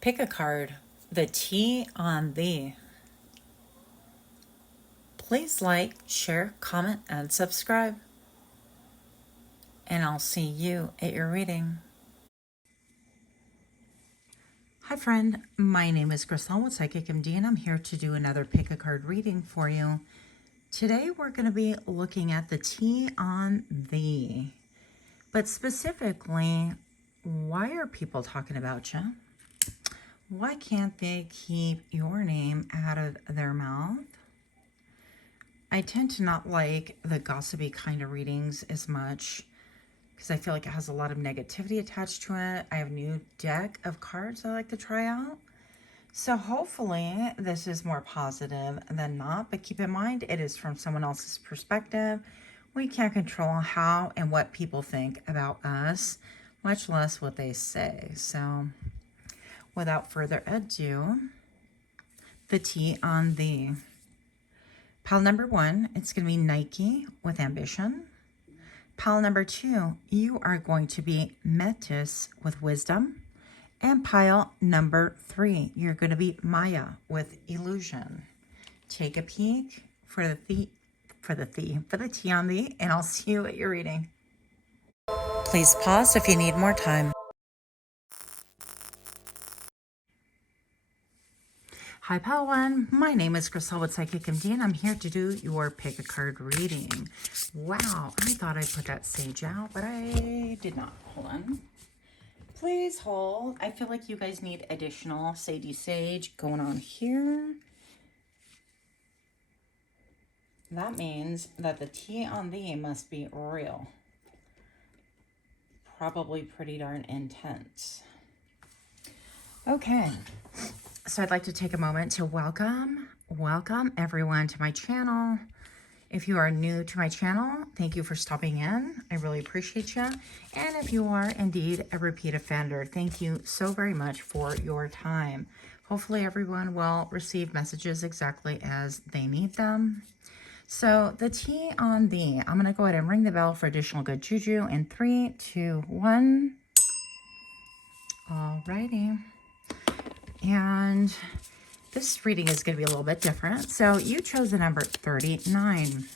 Pick a card. The T on thee. Please like, share, comment, and subscribe. And I'll see you at your reading. Hi friend, my name is Crystal with Psychicmd and I'm here to do another pick a card reading for you. Today we're going to be looking at the T on thee. But specifically, why are people talking about you? Why can't they keep your name out of their mouth? I tend to not like the gossipy kind of readings as much because I feel like it has a lot of negativity attached to it. I have a new deck of cards I like to try out. So hopefully this is more positive than not, but keep in mind it is from someone else's perspective. We can't control how and what people think about us, much less what they say. So without further ado, the T on thee. Pile number 1, it's going to be Nike with ambition. Pile number 2, you are going to be Metis with wisdom. And pile number 3, you're going to be Maya with illusion. Take a peek for the T on thee, and I'll see you at your reading. Please pause if you need more time. Hi Pile 1, my name is Crystal with Psychicmd and I'm here to do your pick a card reading. Wow, I thought I put that sage out, but I did not. Hold on. Please hold. I feel like you guys need additional sage going on here. That means that the T on thee must be real. Probably pretty darn intense. Okay. So I'd like to take a moment to welcome everyone to my channel. If you are new to my channel, thank you for stopping in. I really appreciate you. And if you are indeed a repeat offender, thank you so very much for your time. Hopefully everyone will receive messages exactly as they need them. So the T on thee, I'm going to go ahead and ring the bell for additional good juju in 3, 2, 1. Alrighty. And this reading is going to be a little bit different. So you chose the number 39.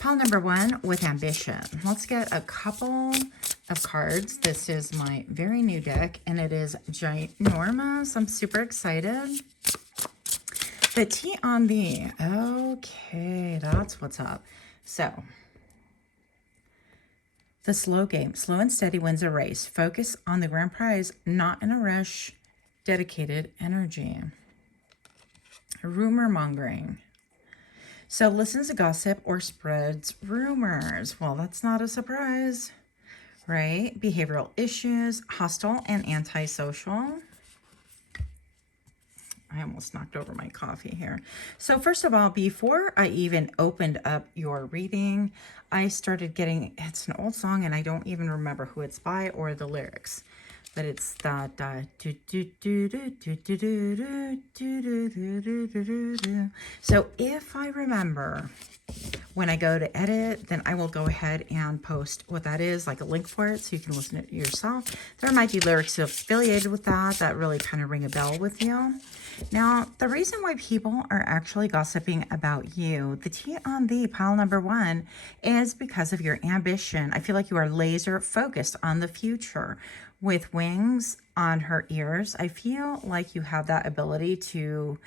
Pile number 1 with ambition. Let's get a couple of cards. This is my very new deck, and it is ginormous. I'm super excited. The T on thee. Okay, that's what's up. So, the slow game. Slow and steady wins a race. Focus on the grand prize, not in a rush. Dedicated energy. Rumor mongering. So listens to gossip or spreads rumors. Well, that's not a surprise, right? Behavioral issues, hostile and antisocial. I almost knocked over my coffee here. So first of all, before I even opened up your reading, I started getting, it's an old song and I don't even remember who it's by or the lyrics. But it's that so if I remember when I go to edit, then I will go ahead and post what that is, like a link for it, so you can listen to it yourself. There might be lyrics affiliated with that really kind of ring a bell with you. Now, the reason why people are actually gossiping about you, the T on thee, pile number 1, is because of your ambition. I feel like you are laser focused on the future. With wings on her ears, I feel like you have that ability to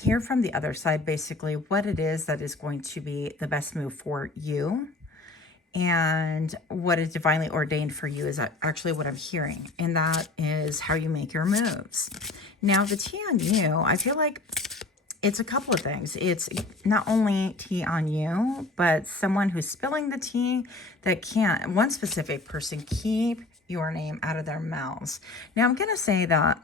hear from the other side, basically what it is that is going to be the best move for you. And what is divinely ordained for you is actually what I'm hearing. And that is how you make your moves. Now, the T on you, I feel like it's a couple of things. It's not only tea on you, but someone who's spilling the tea that can't, one specific person, keep your name out of their mouths. Now, I'm going to say that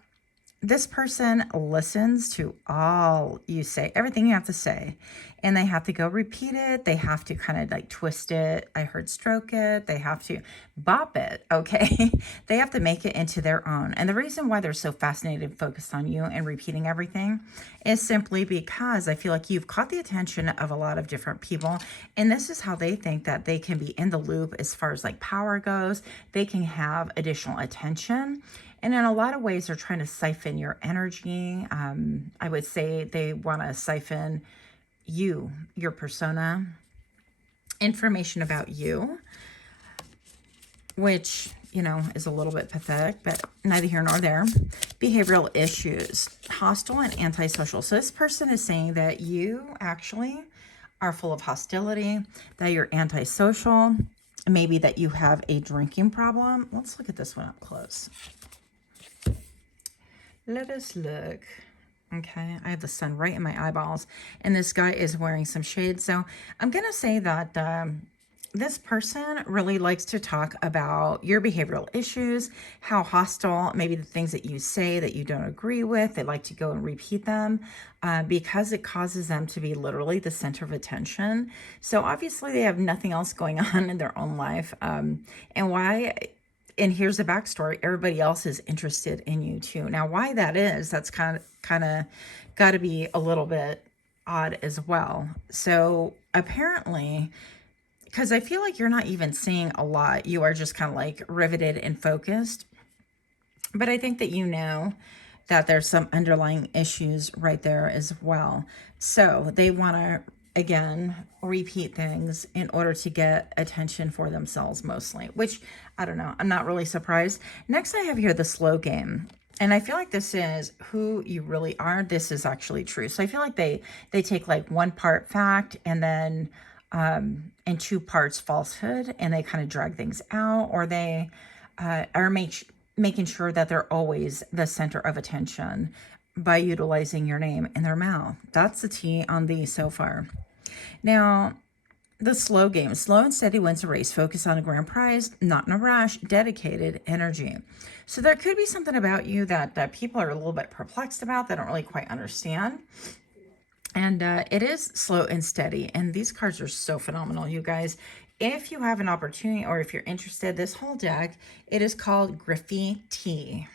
this person listens to all you say, everything you have to say, and they have to go repeat it. They have to kind of like twist it. I heard stroke it. They have to bop it. Okay. They have to make it into their own. And the reason why they're so fascinated and focused on you and repeating everything is simply because I feel like you've caught the attention of a lot of different people. And this is how they think that they can be in the loop as far as like power goes. They can have additional attention. And in a lot of ways, they're trying to siphon your energy. I would say they want to siphon you, your persona, information about you, which, you know, is a little bit pathetic, but neither here nor there. Behavioral issues, hostile and antisocial. So this person is saying that you actually are full of hostility, that you're antisocial, maybe that you have a drinking problem. Let's look at this one up close. Let us look. Okay, I have the sun right in my eyeballs, and this guy is wearing some shades. So I'm going to say that this person really likes to talk about your behavioral issues, how hostile, maybe the things that you say that you don't agree with. They like to go and repeat them because it causes them to be literally the center of attention. So obviously they have nothing else going on in their own life. And here's the backstory. Everybody else is interested in you too. Now, why that is, that's kind of got to be a little bit odd as well. So apparently, because I feel like you're not even seeing a lot. You are just kind of like riveted and focused. But I think that you know that there's some underlying issues right there as well. So they want to, again, repeat things in order to get attention for themselves mostly, which I don't know. I'm not really surprised. Next, I have here the slow game. And I feel like this is who you really are. This is actually true. So I feel like they take like one part fact and then and two parts falsehood, and they kind of drag things out, or they are making sure that they're always the center of attention by utilizing your name in their mouth. That's the T on these so far. Now, the slow game. Slow and steady wins a race. Focus on a grand prize, not in a rush, dedicated energy. So there could be something about you that people are a little bit perplexed about. They don't really quite understand. And it is slow and steady. And these cards are so phenomenal, you guys. If you have an opportunity or if you're interested, this whole deck, it is called Graffiti.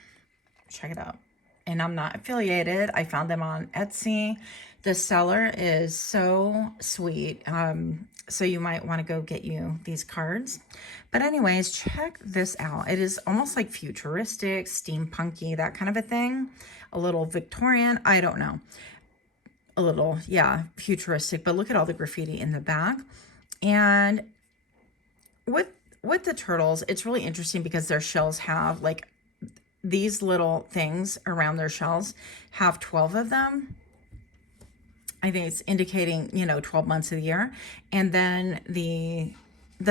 Check it out. And I'm not affiliated. I found them on Etsy. The seller is so sweet. So you might want to go get you these cards. But anyways, check this out. It is almost like futuristic, steampunky, that kind of a thing. A little Victorian. I don't know. A little, yeah, futuristic, but look at all the graffiti in the back. And with the turtles, it's really interesting because their shells have like these little things around their shells have 12 of them. I think it's indicating, you know, 12 months of the year. And then the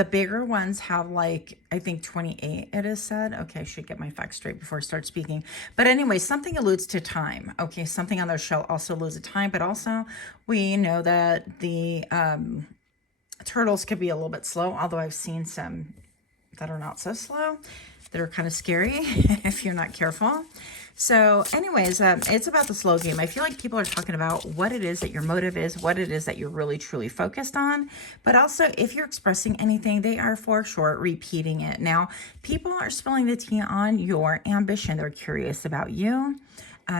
bigger ones have like, I think 28, it is said. Okay, I should get my facts straight before I start speaking. But anyway, something alludes to time. Okay, something on their shell also alludes to time. But also, we know that the turtles could be a little bit slow, although I've seen some that are not so slow, that are kind of scary if you're not careful. So anyways, it's about the slow game. I feel like people are talking about what it is that your motive is, what it is that you're really truly focused on. But also, if you're expressing anything, they are for sure repeating it. Now, people are spilling the tea on your ambition. They're curious about you.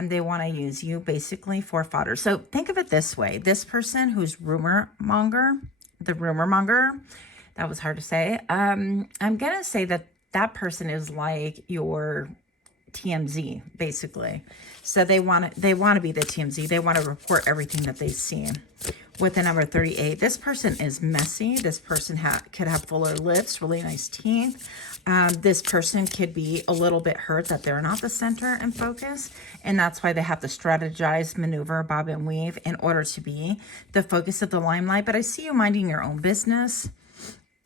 They want to use you basically for fodder. So think of it this way. This person who's rumor monger, the rumor monger, that was hard to say. I'm going to say that that person is like your TMZ, basically. So they want to be the TMZ. They want to report everything that they see. With the number 38, this person is messy. This person could have fuller lips, really nice teeth. This person could be a little bit hurt that they're not the center and focus, and that's why they have to strategize, maneuver, bob and weave in order to be the focus of the limelight. But I see you minding your own business.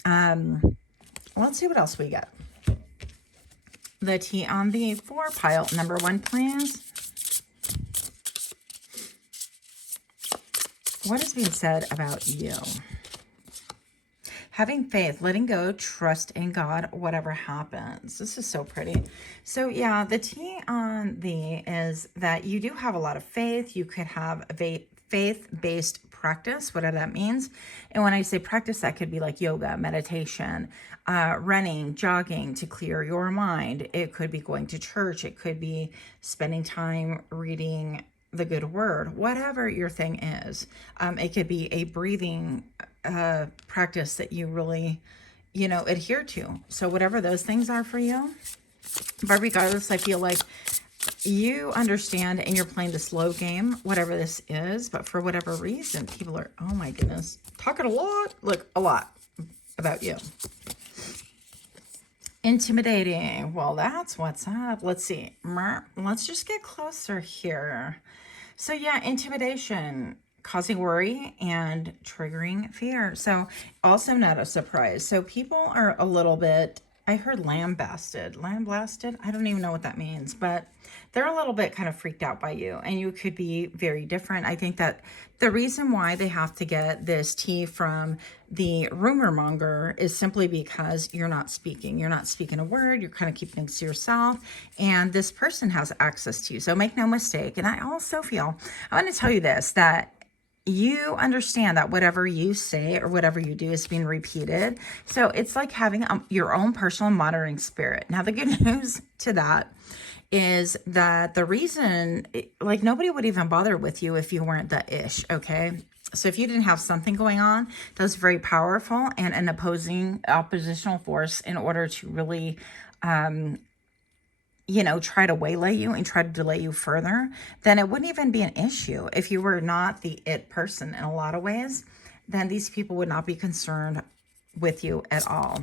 Let's see what else we got. The T on the 4 pile. Number 1, please. What is being said about you? Having faith, letting go, trust in God, whatever happens. This is so pretty. So yeah, the T on the is that you do have a lot of faith. You could have a faith-based practice, whatever that means. And when I say practice, that could be like yoga, meditation, running, jogging to clear your mind. It could be going to church. It could be spending time reading the good word, whatever your thing is. It could be a breathing practice that you really, adhere to. So whatever those things are for you, But regardless, I feel like you understand and you're playing the slow game, whatever this is. But for whatever reason, people are, oh my goodness, talking a lot, look, a lot about you. Intimidating. Well, that's what's up. Let's see. Let's just get closer here. So yeah, intimidation, causing worry and triggering fear. So also not a surprise. So people are a little bit, I heard lambasted. Lambasted? I don't even know what that means, but they're a little bit kind of freaked out by you, and you could be very different. I think that the reason why they have to get this tea from the rumor monger is simply because you're not speaking. You're not speaking a word. You're kind of keeping things to yourself, and this person has access to you. So make no mistake. And I also feel, I want to tell you this, that you understand that whatever you say or whatever you do is being repeated. So it's like having your own personal monitoring spirit. Now, the good news to that is that the reason, like, nobody would even bother with you if you weren't the ish, okay? So if you didn't have something going on that was very powerful and an oppositional force in order to really, you know, try to waylay you and try to delay you further, then it wouldn't even be an issue. If you were not the it person in a lot of ways, then these people would not be concerned with you at all.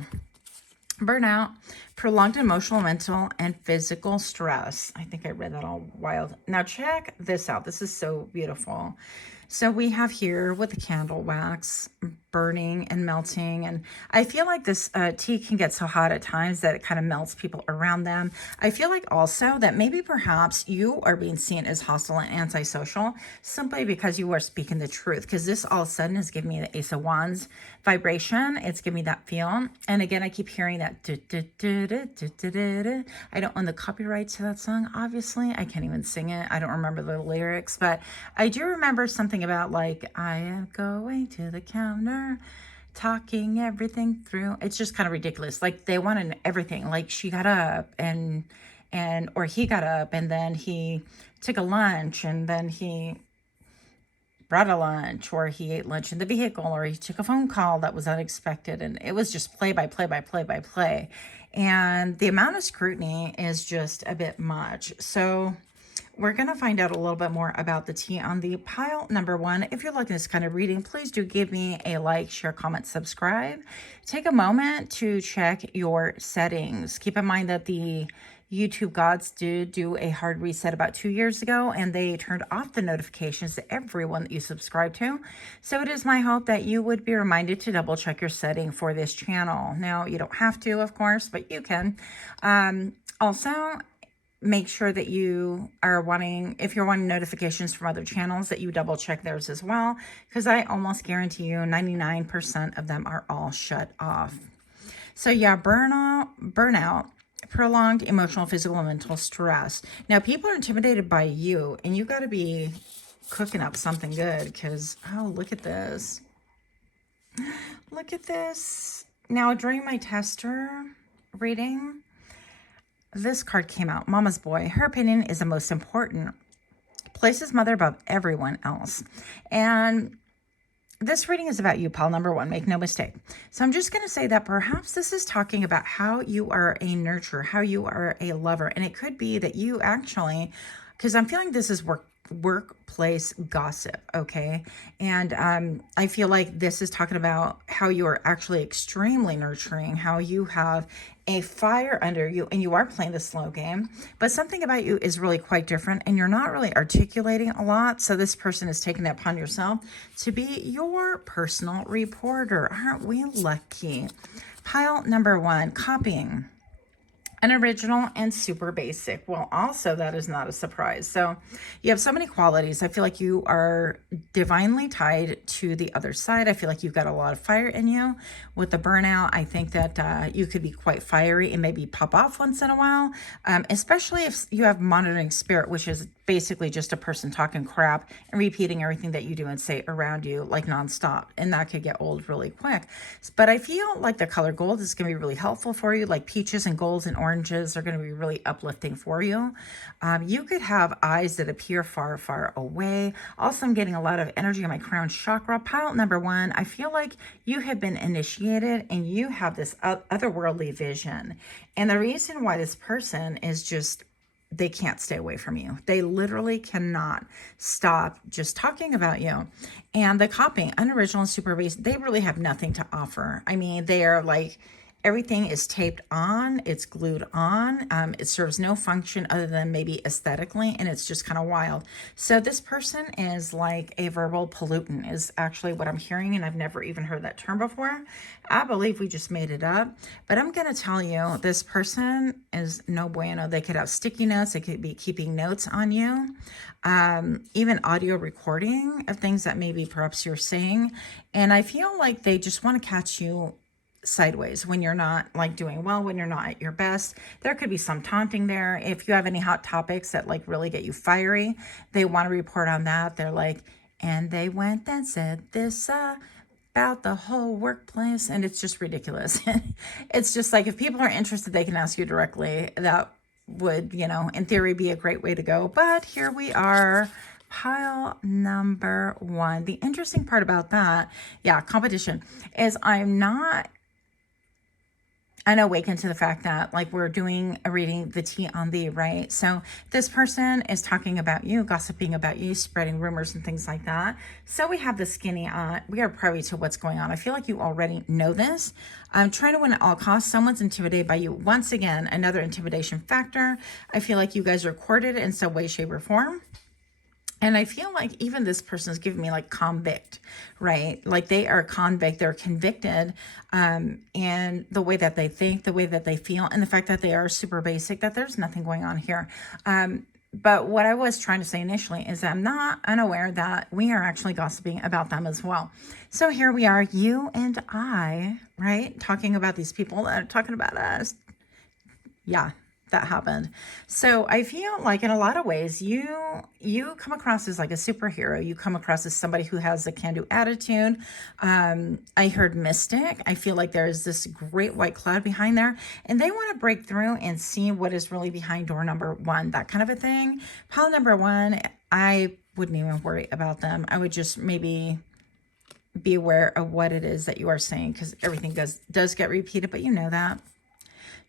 Burnout, prolonged emotional, mental, and physical stress. I think I read that all wild. Now check this out. This is so beautiful. So we have here with the candle wax burning and melting. And I feel like this tea can get so hot at times that it kind of melts people around them. I feel like also that maybe perhaps you are being seen as hostile and antisocial simply because you are speaking the truth. Because this all of a sudden is giving me the Ace of Wands vibration. It's giving me that feel. And again, I keep hearing that. I don't own the copyright to that song, obviously. I can't even sing it. I don't remember the lyrics. But I do remember something about like, I am going to the counter, talking everything through. It's just kind of ridiculous. Like they wanted everything. Like she got up or he got up and then he took a lunch and then he brought a lunch, or he ate lunch in the vehicle, or he took a phone call that was unexpected. And it was just play by play by play by play. And the amount of scrutiny is just a bit much. So we're going to find out a little bit more about the tea on the pile number one. If you're liking this kind of reading, please do give me a like, share, comment, subscribe. Take a moment to check your settings. Keep in mind that the YouTube gods did do a hard reset about 2 years ago, and they turned off the notifications to everyone that you subscribe to. So it is my hope that you would be reminded to double check your setting for this channel. Now, you don't have to, of course, but you can. Also, make sure that you are wanting, if you're wanting notifications from other channels, that you double check theirs as well, because I almost guarantee you 99% of them are all shut off. So yeah, burnout, prolonged emotional, physical, and mental stress. Now, people are intimidated by you, and you got to be cooking up something good because, oh, look at this. Look at this. Now, during my tester reading, this card came out, Mama's Boy. Her opinion is the most important. Places mother above everyone else. And this reading is about you, pile number one. Make no mistake. So I'm just going to say that perhaps this is talking about how you are a nurturer, how you are a lover. And it could be that you actually, because I'm feeling this is workplace gossip, okay? And I feel like this is talking about how you are actually extremely nurturing, how you have a fire under you and you are playing the slow game, but something about you is really quite different and you're not really articulating a lot. So this person is taking it upon yourself to be your personal reporter. Aren't we lucky? Pile number one, copying. Unoriginal and super basic. Well, also that is not a surprise. So you have so many qualities. I feel like you are divinely tied to the other side. I feel like you've got a lot of fire in you. With the burnout, I think that you could be quite fiery and maybe pop off once in a while, especially if you have monitoring spirit, which is basically just a person talking crap and repeating everything that you do and say around you like nonstop. And that could get old really quick. But I feel like the color gold is going to be really helpful for you, like peaches and golds and orange oranges are going to be really uplifting for you. You could have eyes that appear far, far away. Also, I'm getting a lot of energy on my crown chakra. Pile number 1, I feel like you have been initiated and you have this otherworldly vision. And the reason why this person is just, they can't stay away from you. They literally cannot stop just talking about you. And the copying, unoriginal and super basic, they really have nothing to offer. I mean, they are like, everything is taped on, it's glued on. It serves no function other than maybe aesthetically, and it's just kind of wild. So this person is like a verbal pollutant is actually what I'm hearing, and I've never even heard that term before. I believe we just made it up, but I'm going to tell you, this person is no bueno. They could have sticky notes. They could be keeping notes on you, even audio recording of things that maybe perhaps you're saying. And I feel like they just want to catch you sideways when you're not like doing well, when you're not at your best. There could be some taunting there. If you have any hot topics that like really get you fiery, they want to report on that. They're like, and they went and said this about the whole workplace, and it's just ridiculous. It's just like, if people are interested, they can ask you directly. That would, you know, in theory be a great way to go. But here we are. Pile number 1. The interesting part about that, yeah, competition, is I'm not unawakened to the fact that like we're doing a reading, the tea on thee, right? So this person is talking about you, gossiping about you, spreading rumors and things like that. So we have the skinny we are privy to what's going on. I feel like you already know this. I'm trying to win at all costs. Someone's intimidated by you. Once again, another intimidation factor. I feel like you guys are courted in some way, shape, or form. And I feel like even this person is giving me like convict, right? Like they are convict, they're convicted, and the way that they think, the way that they feel, and the fact that they are super basic, that there's nothing going on here. But what I was trying to say initially is that I'm not unaware that we are actually gossiping about them as well. So here we are, you and I, right? Talking about these people that are talking about us. Yeah. That happened. So I feel like in a lot of ways, you come across as like a superhero. You come across as somebody who has a can-do attitude. I heard mystic. I feel like there's this great white cloud behind there, and they want to break through and see what is really behind door number 1, that kind of a thing. Pile number 1, I wouldn't even worry about them. I would just maybe be aware of what it is that you are saying, because everything does get repeated, but you know that.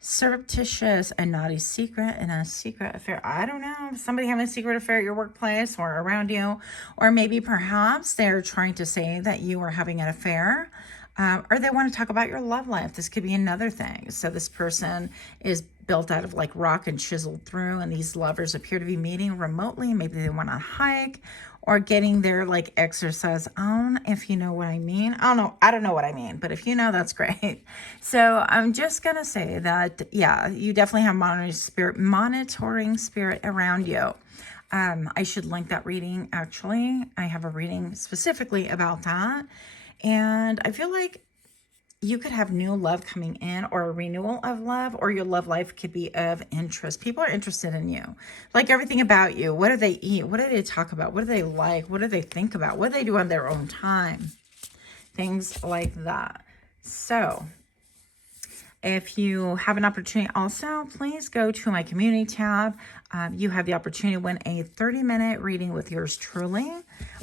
Surreptitious, a naughty secret, and a secret affair. I don't know, somebody having a secret affair at your workplace or around you, or maybe perhaps they're trying to say that you are having an affair, or they want to talk about your love life. This could be another thing. So this person is built out of like rock and chiseled through, and these lovers appear to be meeting remotely. Maybe they want to hike or getting their like exercise on, if you know what I mean. I don't know what I mean, but if you know, that's great. So I'm just gonna say that, yeah, you definitely have monitoring spirit around you. I should link that reading. Actually, I have a reading specifically about that, and I feel like you could have new love coming in, or a renewal of love, or your love life could be of interest. People are interested in you, like everything about you. What do they eat? What do they talk about? What do they like? What do they think about? What do they do on their own time? Things like that. So if you have an opportunity also, please go to my community tab. You have the opportunity to win a 30-minute reading with yours truly.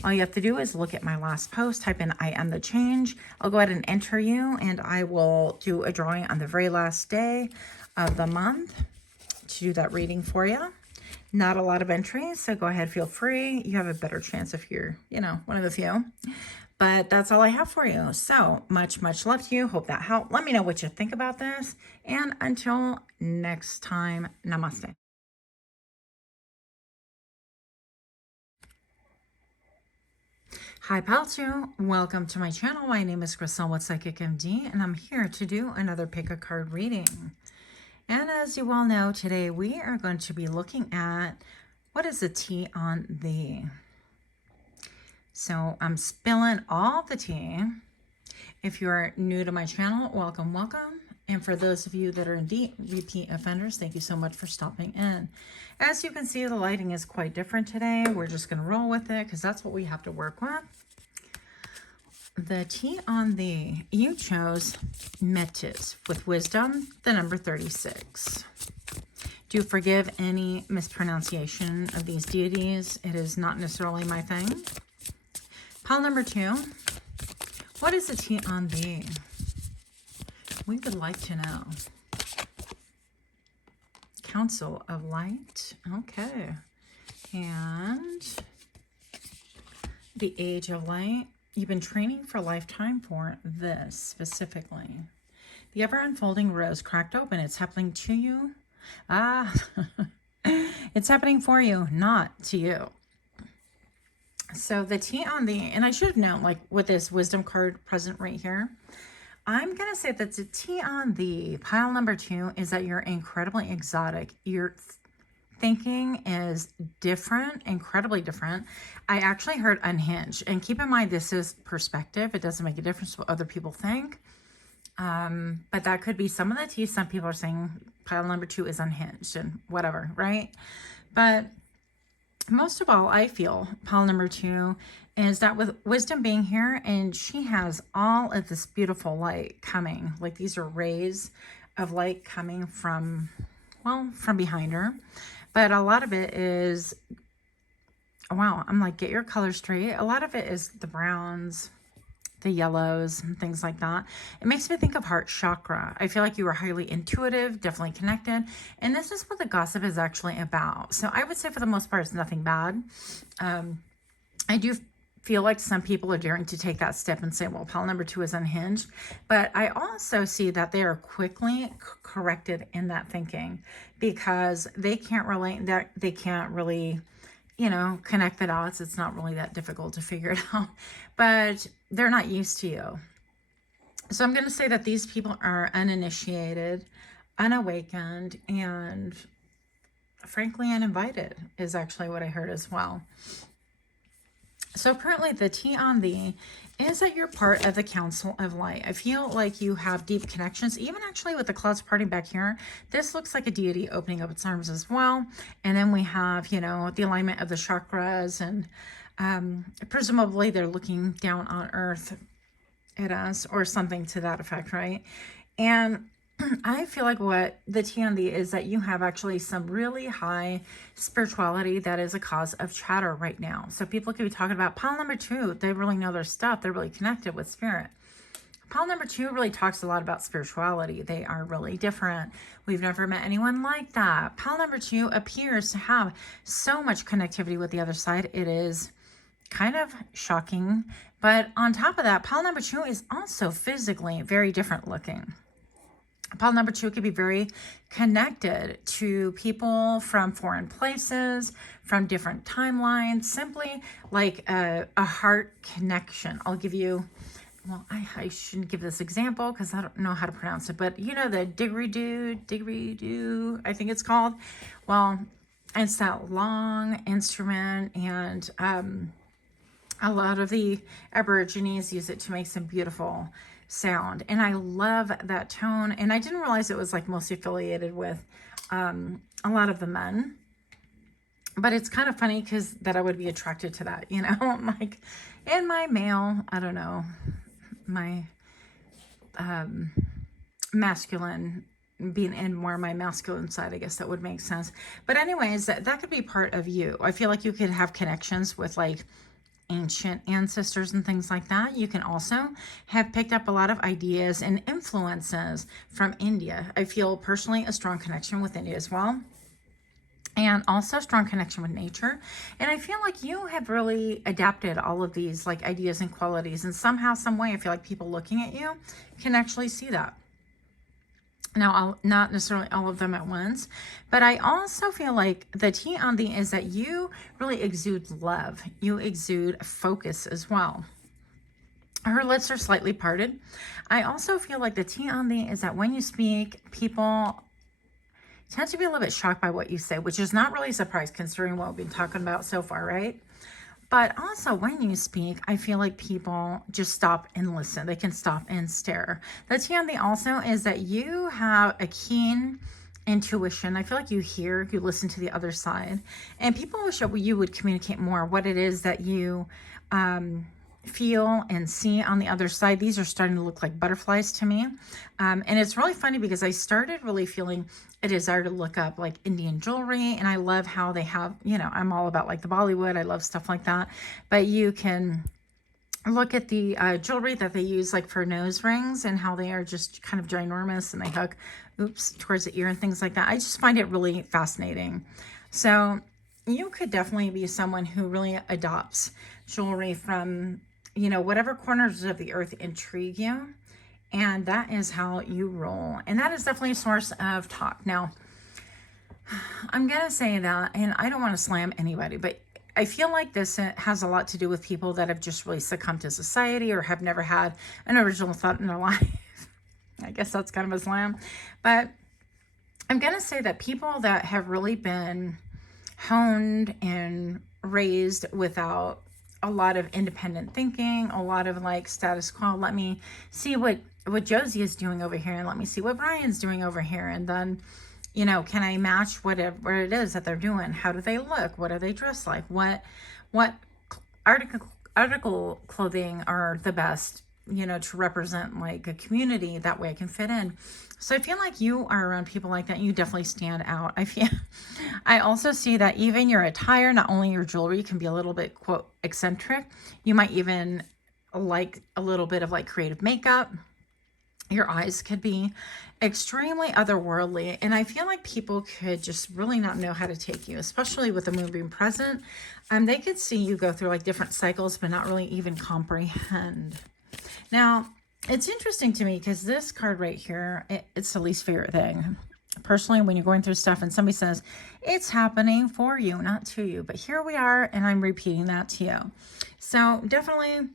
All you have to do is look at my last post, type in I am the change. I'll go ahead and enter you, and I will do a drawing on the very last day of the month to do that reading for you. Not a lot of entries, so go ahead, feel free. You have a better chance if you're, you know, one of the few. But that's all I have for you. So much, much love to you. Hope that helped. Let me know what you think about this. And until next time, namaste. Hi, Palchu. Welcome to my channel. My name is Crystal with Psychicmd, and I'm here to do another Pickacard reading. And as you all know, today we are going to be looking at what is the tea on thee. So I'm spilling all the tea. If you're new to my channel, welcome, welcome. And for those of you that are indeed repeat offenders, thank you so much for stopping in. As you can see, the lighting is quite different today. We're just going to roll with it because that's what we have to work with. The tea on thee. You chose Metis with wisdom, the number 36. Do forgive any mispronunciation of these deities. It is not necessarily my thing. Pile number 2. What is the T on thee? We would like to know. Council of Light. Okay. And the Age of Light. You've been training for a lifetime for this specifically. The ever-unfolding rose cracked open. It's happening to you. It's happening for you, not to you. So the T on the, and I should have known, like with this wisdom card present right here, I'm going to say that the T on the pile number 2 is that you're incredibly exotic. Your thinking is different, incredibly different. I actually heard unhinged. And keep in mind, this is perspective. It doesn't make a difference what other people think. But that could be some of the T. Some people are saying pile number 2 is unhinged and whatever, right? But most of all, I feel pile number 2 is that with wisdom being here, and she has all of this beautiful light coming, like these are rays of light coming from, well, from behind her. But a lot of it is, wow, I'm like, get your color straight. A lot of it is the browns, the yellows, and things like that. It makes me think of heart chakra. I feel like you are highly intuitive, definitely connected. And this is what the gossip is actually about. So I would say for the most part, it's nothing bad. I do feel like some people are daring to take that step and say, well, pile number 2 is unhinged. But I also see that they are quickly corrected in that thinking because they can't relate, that they can't really, you know, connect the dots. It's not really that difficult to figure it out, but they're not used to you. So I'm going to say that these people are uninitiated, unawakened, and frankly uninvited is actually what I heard as well. So currently the T on thee is that you're part of the Council of Light. I feel like you have deep connections, even actually with the clouds parting back here. This looks like a deity opening up its arms as well. And then we have, you know, the alignment of the chakras, and presumably they're looking down on earth at us or something to that effect, right? And I feel like what the T on thee is that you have actually some really high spirituality that is a cause of chatter right now. So people could be talking about pile number 2. They really know their stuff. They're really connected with spirit. Pile number 2 really talks a lot about spirituality. They are really different. We've never met anyone like that. Pile number 2 appears to have so much connectivity with the other side. It is kind of shocking. But on top of that, pile number 2 is also physically very different looking. Pile number 2 could be very connected to people from foreign places, from different timelines, simply like a heart connection. I'll give you, well, I shouldn't give this example because I don't know how to pronounce it, but you know the didgeridoo, I think it's called. Well, it's that long instrument, and a lot of the Aborigines use it to make some beautiful sound, and I love that tone. And I didn't realize it was like mostly affiliated with a lot of the men, but it's kind of funny because that I would be attracted to that, you know, like in my male, I don't know, my masculine, being in more my masculine side, I guess that would make sense. But anyways, that could be part of you. I feel like you could have connections with like ancient ancestors and things like that. You can also have picked up a lot of ideas and influences from India. I feel personally a strong connection with India as well, and also a strong connection with nature. And I feel like you have really adapted all of these like ideas and qualities, and somehow, some way, I feel like people looking at you can actually see that. Now, not necessarily all of them at once, but I also feel like the T on thee is that you really exude love. You exude focus as well. Her lips are slightly parted. I also feel like the T on thee is that when you speak, people tend to be a little bit shocked by what you say, which is not really a surprise considering what we've been talking about so far, right? But also when you speak, I feel like people just stop and listen. They can stop and stare. The T on thee also is that you have a keen intuition. I feel like you listen to the other side. And people wish that you would communicate more what it is that you feel and see on the other side. These are starting to look like butterflies to me. And it's really funny because I started really feeling a desire to look up like Indian jewelry. And I love how they have, you know, I'm all about like the Bollywood. I love stuff like that. But you can look at the jewelry that they use like for nose rings and how they are just kind of ginormous and they hook, oops, towards the ear and things like that. I just find it really fascinating. So you could definitely be someone who really adopts jewelry from, you know, whatever corners of the earth intrigue you. And that is how you roll. And that is definitely a source of talk. Now, I'm going to say that, and I don't want to slam anybody, but I feel like this has a lot to do with people that have just really succumbed to society or have never had an original thought in their life. I guess that's kind of a slam. But I'm going to say that people that have really been honed and raised without a lot of independent thinking, a lot of like status quo. Let me see what Josie is doing over here, and let me see what Brian's doing over here, and then, you know, can I match whatever it is that they're doing? How do they look? What are they dressed like? What article clothing are the best, you know, to represent like a community? That way I can fit in. So I feel like you are around people like that. You definitely stand out. I also see that even your attire, not only your jewelry, can be a little bit, quote, eccentric. You might even like a little bit of like creative makeup. Your eyes could be extremely otherworldly. And I feel like people could just really not know how to take you, especially with the moon being present. They could see you go through like different cycles, but not really even comprehend. Now, it's interesting to me because this card right here, it's the least favorite thing. Personally, when you're going through stuff and somebody says, it's happening for you, not to you. But here we are, and I'm repeating that to you. So definitely,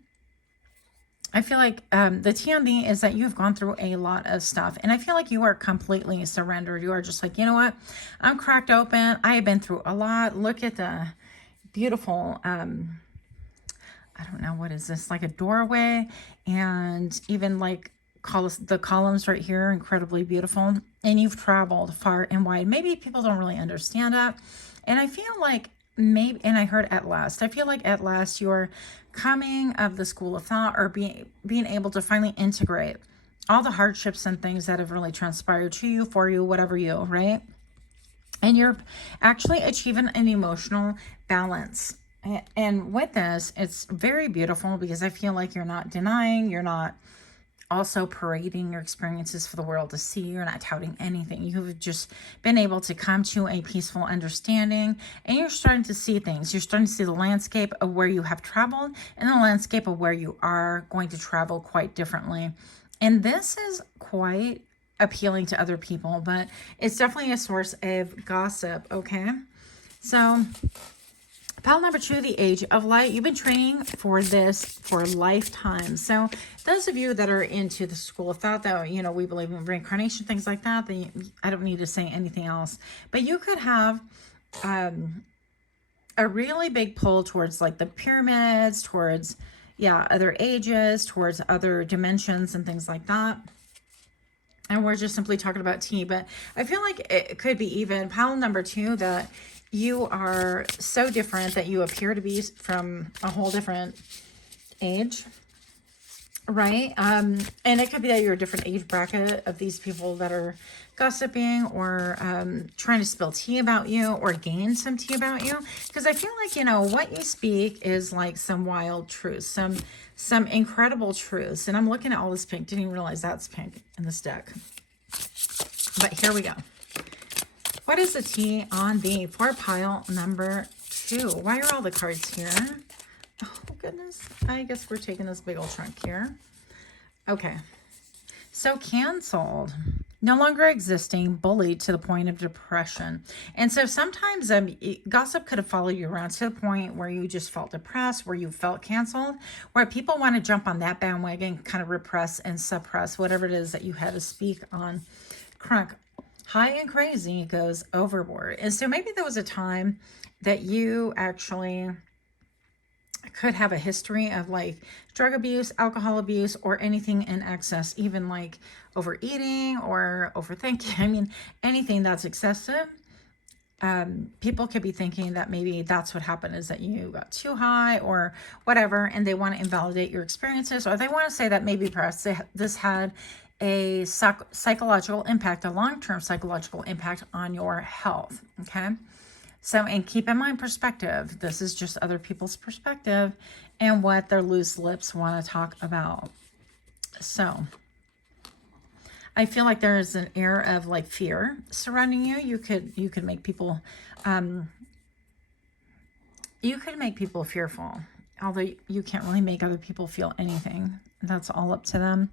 I feel like the TMD is that you've gone through a lot of stuff. And I feel like you are completely surrendered. You are just like, you know what? I'm cracked open. I have been through a lot. Look at the beautiful... I don't know, what is this, like a doorway, and even like the columns right here, incredibly beautiful. And you've traveled far and wide. Maybe people don't really understand that. And I feel like maybe, and I heard at last, I feel like at last you're coming of the school of thought, or being able to finally integrate all the hardships and things that have really transpired to you, for you, whatever you, right? And you're actually achieving an emotional balance. And with this, it's very beautiful because I feel like you're not denying, you're not also parading your experiences for the world to see, you're not touting anything. You've just been able to come to a peaceful understanding, and you're starting to see things. You're starting to see the landscape of where you have traveled and the landscape of where you are going to travel quite differently. And this is quite appealing to other people, but it's definitely a source of gossip, okay? So... pile number 2, the Age of Light. You've been training for this for a lifetime. So those of you that are into the school of thought, that, you know, we believe in reincarnation, things like that, then I don't need to say anything else. But you could have a really big pull towards like the pyramids, towards, yeah, other ages, towards other dimensions and things like that. And we're just simply talking about tea. But I feel like it could be even pile number 2, that you are so different that you appear to be from a whole different age, right? And it could be that you're a different age bracket of these people that are gossiping or trying to spill tea about you or gain some tea about you. Because I feel like, you know, what you speak is like some wild truth, some incredible truths. And I'm looking at all this pink. Didn't even realize that's pink in this deck. But here we go. What is the tea on the for pile number 2? Why are all the cards here? Oh, goodness. I guess we're taking this big old chunk here. Okay. So canceled. No longer existing, bullied to the point of depression. And so sometimes gossip could have followed you around to the point where you just felt depressed, where you felt canceled, where people want to jump on that bandwagon, kind of repress and suppress whatever it is that you had to speak on. Crunk. High and crazy goes overboard. And so maybe there was a time that you actually could have a history of like drug abuse, alcohol abuse, or anything in excess, even like overeating or overthinking. I mean, anything that's excessive. people could be thinking that maybe that's what happened, is that you got too high or whatever, and they want to invalidate your experiences, or they want to say that maybe perhaps this had a psychological impact, a long-term psychological impact on your health. Okay. So, and keep in mind perspective. This is just other people's perspective and what their loose lips want to talk about. So I feel like there is an air of like fear surrounding you. You could make people, fearful, although you can't really make other people feel anything. That's all up to them.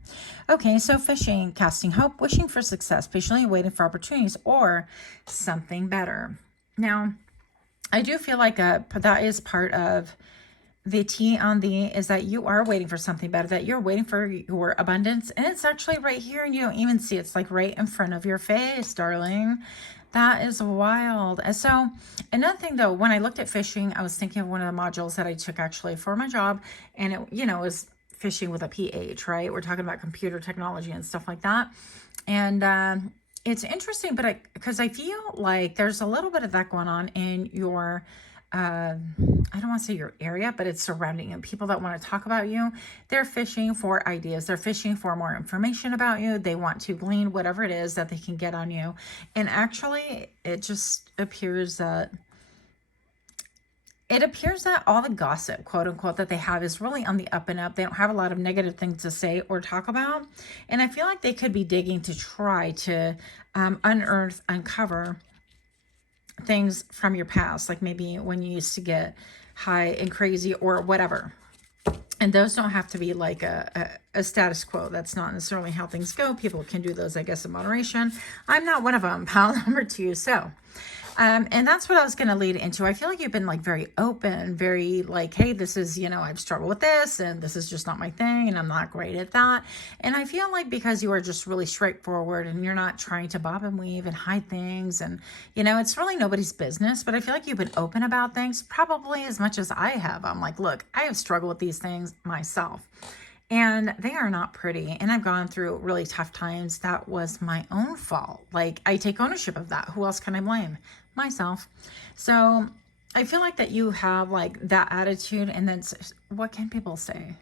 Okay, so fishing, casting hope, wishing for success, patiently waiting for opportunities or something better. Now, I do feel like that is part of the T on the, is that you are waiting for something better, that you're waiting for your abundance, and it's actually right here and you don't even see it. It's like right in front of your face, darling. That is wild. And so another thing though, when I looked at fishing, I was thinking of one of the modules that I took actually for my job, and it, was fishing with a PH, right? We're talking about computer technology and stuff like that. And it's interesting, but because I feel like there's a little bit of that going on in your, I don't want to say your area, but it's surrounding you. People that want to talk about you, they're fishing for ideas. They're fishing for more information about you. They want to glean whatever it is that they can get on you. And actually, it just appears that all the gossip, quote unquote, that they have is really on the up and up. They don't have a lot of negative things to say or talk about. And I feel like they could be digging to try to uncover things from your past, like maybe when you used to get high and crazy or whatever. And those don't have to be like a status quo. That's not necessarily how things go. People can do those, I guess, in moderation. I'm not one of them, pal number 2. So and that's what I was going to lead into. I feel like you've been like very open, very like, hey, this is, I've struggled with this and this is just not my thing and I'm not great at that. And I feel like because you are just really straightforward and you're not trying to bob and weave and hide things, and, it's really nobody's business, but I feel like you've been open about things probably as much as I have. I'm like, look, I have struggled with these things myself. And they are not pretty. And I've gone through really tough times. That was my own fault. Like, I take ownership of that. Who else can I blame? Myself. So I feel like that you have like that attitude. And then what can people say?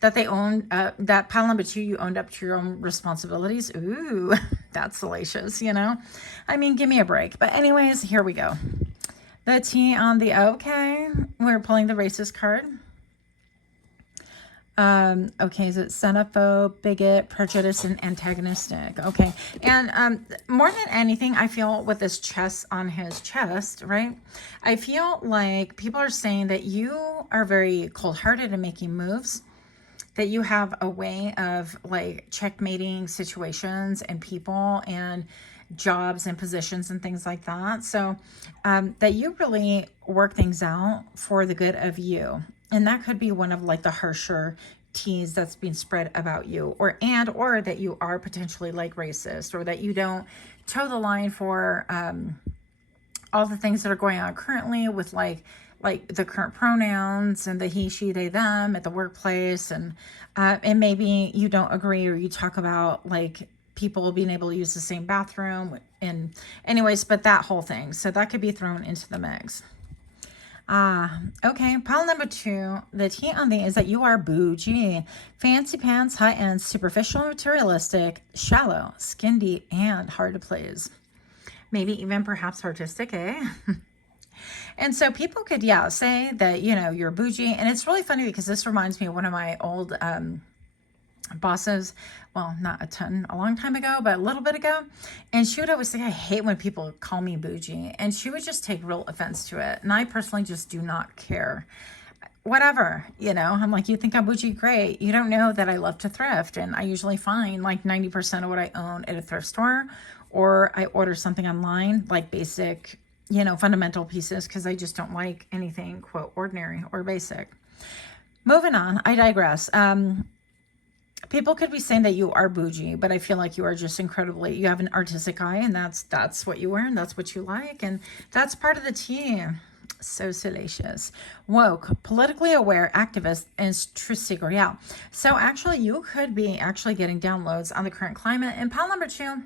That they own, that pile number 2, you owned up to your own responsibilities. Ooh, that's salacious, I mean, give me a break. But anyways, here we go. The T on the, okay, we're pulling the racist card. Okay, is it xenophobe, bigot, prejudice, and antagonistic? Okay, and more than anything, I feel with this chest on his chest, right? I feel like people are saying that you are very cold-hearted in making moves, that you have a way of like checkmating situations and people and jobs and positions and things like that. So that you really work things out for the good of you. And that could be one of like the harsher T's that's being spread about you, or that you are potentially like racist, or that you don't toe the line for all the things that are going on currently with like the current pronouns and the he, she, they, them at the workplace. And maybe you don't agree, or you talk about like people being able to use the same bathroom. And anyways, but that whole thing. So that could be thrown into the mix. Okay, pile number 2, the T on the is that you are bougie, fancy pants, high-end, superficial, materialistic, shallow, skin deep, and hard to please. Maybe even perhaps artistic, eh? And so people could, say that, you're bougie. And it's really funny because this reminds me of one of my old bosses. Well, not a long time ago, but a little bit ago. And she would always say, I hate when people call me bougie. And she would just take real offense to it. And I personally just do not care. Whatever, I'm like, you think I'm bougie? Great. You don't know that I love to thrift. And I usually find like 90% of what I own at a thrift store, or I order something online, like basic, fundamental pieces, because I just don't like anything, quote, ordinary or basic. Moving on, I digress. People could be saying that you are bougie, but I feel like you are just incredibly, you have an artistic eye, and that's what you wear, and that's what you like, and that's part of the tea. So salacious. Woke, politically aware, activist, and truth seeker. Yeah. So actually, you could be actually getting downloads on the current climate. And pile number 2,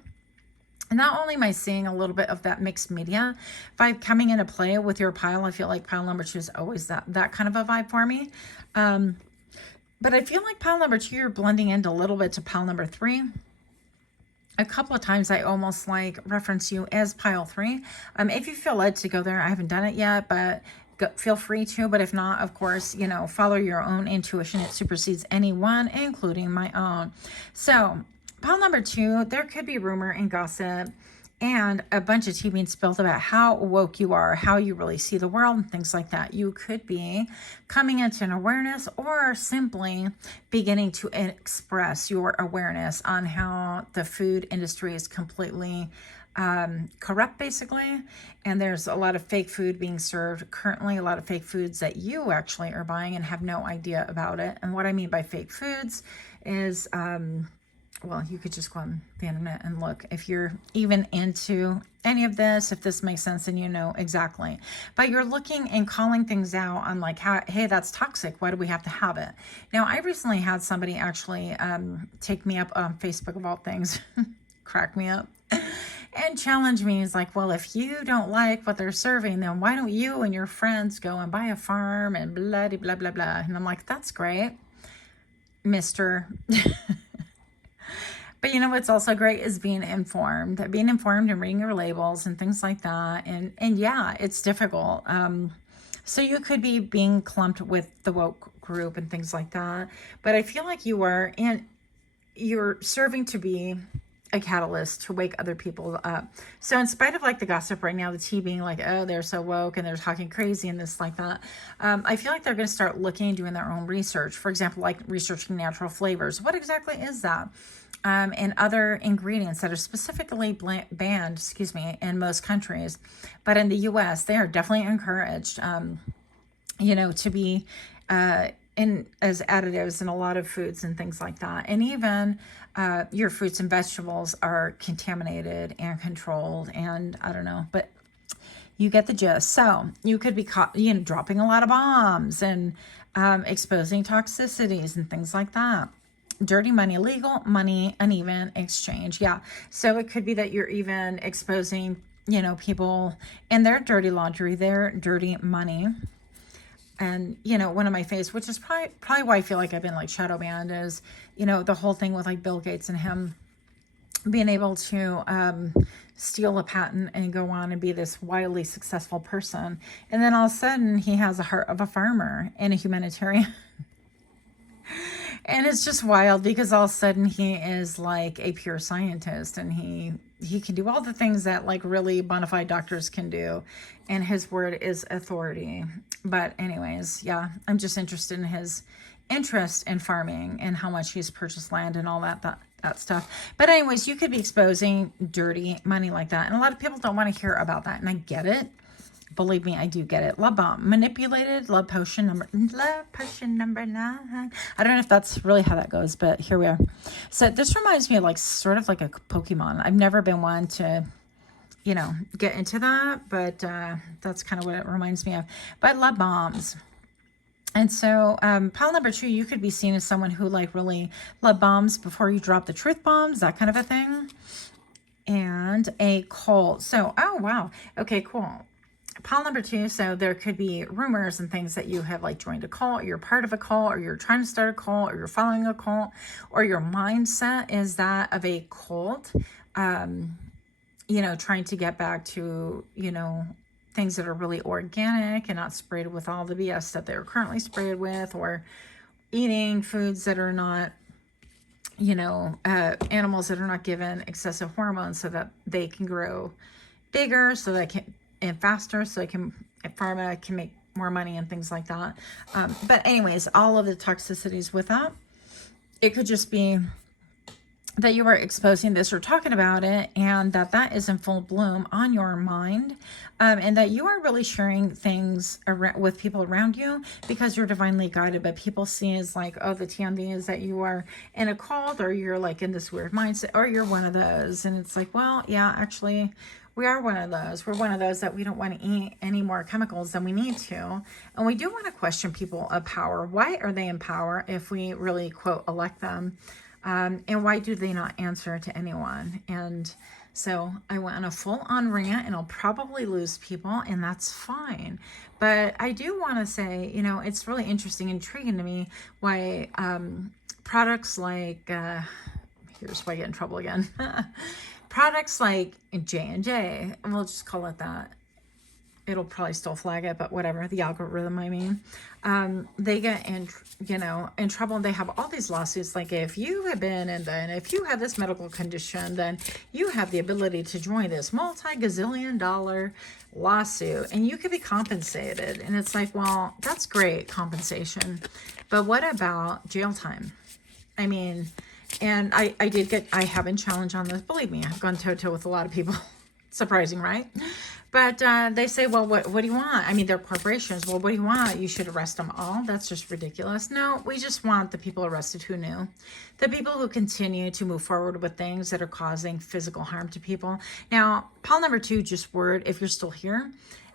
not only am I seeing a little bit of that mixed media vibe coming into play with your pile, I feel like pile number 2 is always that kind of a vibe for me. But I feel like pile number 2, you're blending into a little bit to pile number 3. A couple of times I almost like reference you as pile 3. If you feel led to go there, I haven't done it yet, but feel free to. But if not, of course, you know, follow your own intuition. It supersedes anyone, including my own. So pile number 2, there could be rumor and gossip and a bunch of tea being spilled about how woke you are, how you really see the world, and things like that. You could be coming into an awareness or simply beginning to express your awareness on how the food industry is completely corrupt, basically. And there's a lot of fake food being served currently, a lot of fake foods that you actually are buying and have no idea about it. And what I mean by fake foods is, well, you could just go on the internet and look if you're even into any of this, if this makes sense and you know exactly. But you're looking and calling things out on like, how, hey, that's toxic. Why do we have to have it? Now, I recently had somebody actually take me up on Facebook, of all things, crack me up, and challenge me. He's like, well, if you don't like what they're serving, then why don't you and your friends go and buy a farm and blah, blah, blah, blah. And I'm like, that's great, mister. But you know what's also great is being informed and reading your labels and things like that. And yeah, it's difficult. So you could be being clumped with the woke group and things like that. But I feel like you're serving to be a catalyst to wake other people up. So in spite of like the gossip right now, the tea being like, oh, they're so woke and they're talking crazy and this like that, I feel like they're going to start looking and doing their own research. For example, like researching natural flavors. What exactly is that? And other ingredients that are specifically banned, in most countries. But in the US, they are definitely encouraged, you know, to be in as additives in a lot of foods and things like that. And even your fruits and vegetables are contaminated and controlled, and I don't know, but you get the gist. So you could be caught, you know, dropping a lot of bombs and exposing toxicities and things like that. Dirty money, illegal money, uneven exchange. Yeah. So it could be that you're even exposing, you know, people and their dirty laundry, their dirty money. And, you know, one of my faves, which is probably why I feel like I've been like shadow banned, is, you know, the whole thing with like Bill Gates and him being able to steal a patent and go on and be this wildly successful person. And then all of a sudden he has a heart of a farmer and a humanitarian. And it's just wild because all of a sudden he is like a pure scientist, and he can do all the things that like really bona fide doctors can do, and his word is authority. But anyways, yeah, I'm just interested in his interest in farming and how much he's purchased land and all that stuff. But anyways, you could be exposing dirty money like that, and a lot of people don't want to hear about that, and I get it. Believe me, I do get it. Love bomb. Manipulated. Love potion number 9. I don't know if that's really how that goes, but here we are. So this reminds me of like sort of like a Pokemon. I've never been one to, you know, get into that, but that's kind of what it reminds me of. But love bombs. And so pile number 2, you could be seen as someone who like really love bombs before you drop the truth bombs, that kind of a thing. And a cult. So, oh, wow. Okay, cool. Pile number 2, so there could be rumors and things that you have like joined a cult, or you're part of a cult, or you're trying to start a cult, or you're following a cult, or your mindset is that of a cult, you know, trying to get back to, you know, things that are really organic and not sprayed with all the BS that they're currently sprayed with, or eating foods that are not, you know, animals that are not given excessive hormones so that they can grow bigger, so that can, and faster, so pharma can make more money and things like that. But anyways, all of the toxicities with that, it could just be that you are exposing this or talking about it, and that is in full bloom on your mind, and that you are really sharing things with people around you because you're divinely guided. But people see as like, oh, the TMD is that you are in a cult, or you're like in this weird mindset, or you're one of those. And it's like, well, yeah, actually, we are one of those. We're one of those that we don't want to eat any more chemicals than we need to. And we do want to question people of power. Why are they in power if we really, quote, elect them? And why do they not answer to anyone? And So I went on a full-on rant, and I'll probably lose people, and that's fine. But I do want to say, you know, it's really interesting, intriguing to me why products like, here's why I get in trouble again. Products like J&J, and we'll just call it that. It'll probably still flag it, but whatever, the algorithm, I mean, they get in, you know, in trouble, and they have all these lawsuits. Like, if you have been, and then if you have this medical condition, then you have the ability to join this multi-gazillion-dollar lawsuit, and you could be compensated. And it's like, well, that's great compensation, but what about jail time? I mean, and I have been challenged on this. Believe me, I've gone toe-to-toe with a lot of people. Surprising, right? But they say, well, what do you want? I mean, they're corporations. Well, what do you want? You should arrest them all. That's just ridiculous. No, we just want the people arrested who knew. The people who continue to move forward with things that are causing physical harm to people. Now, pile number 2, just word, if you're still here,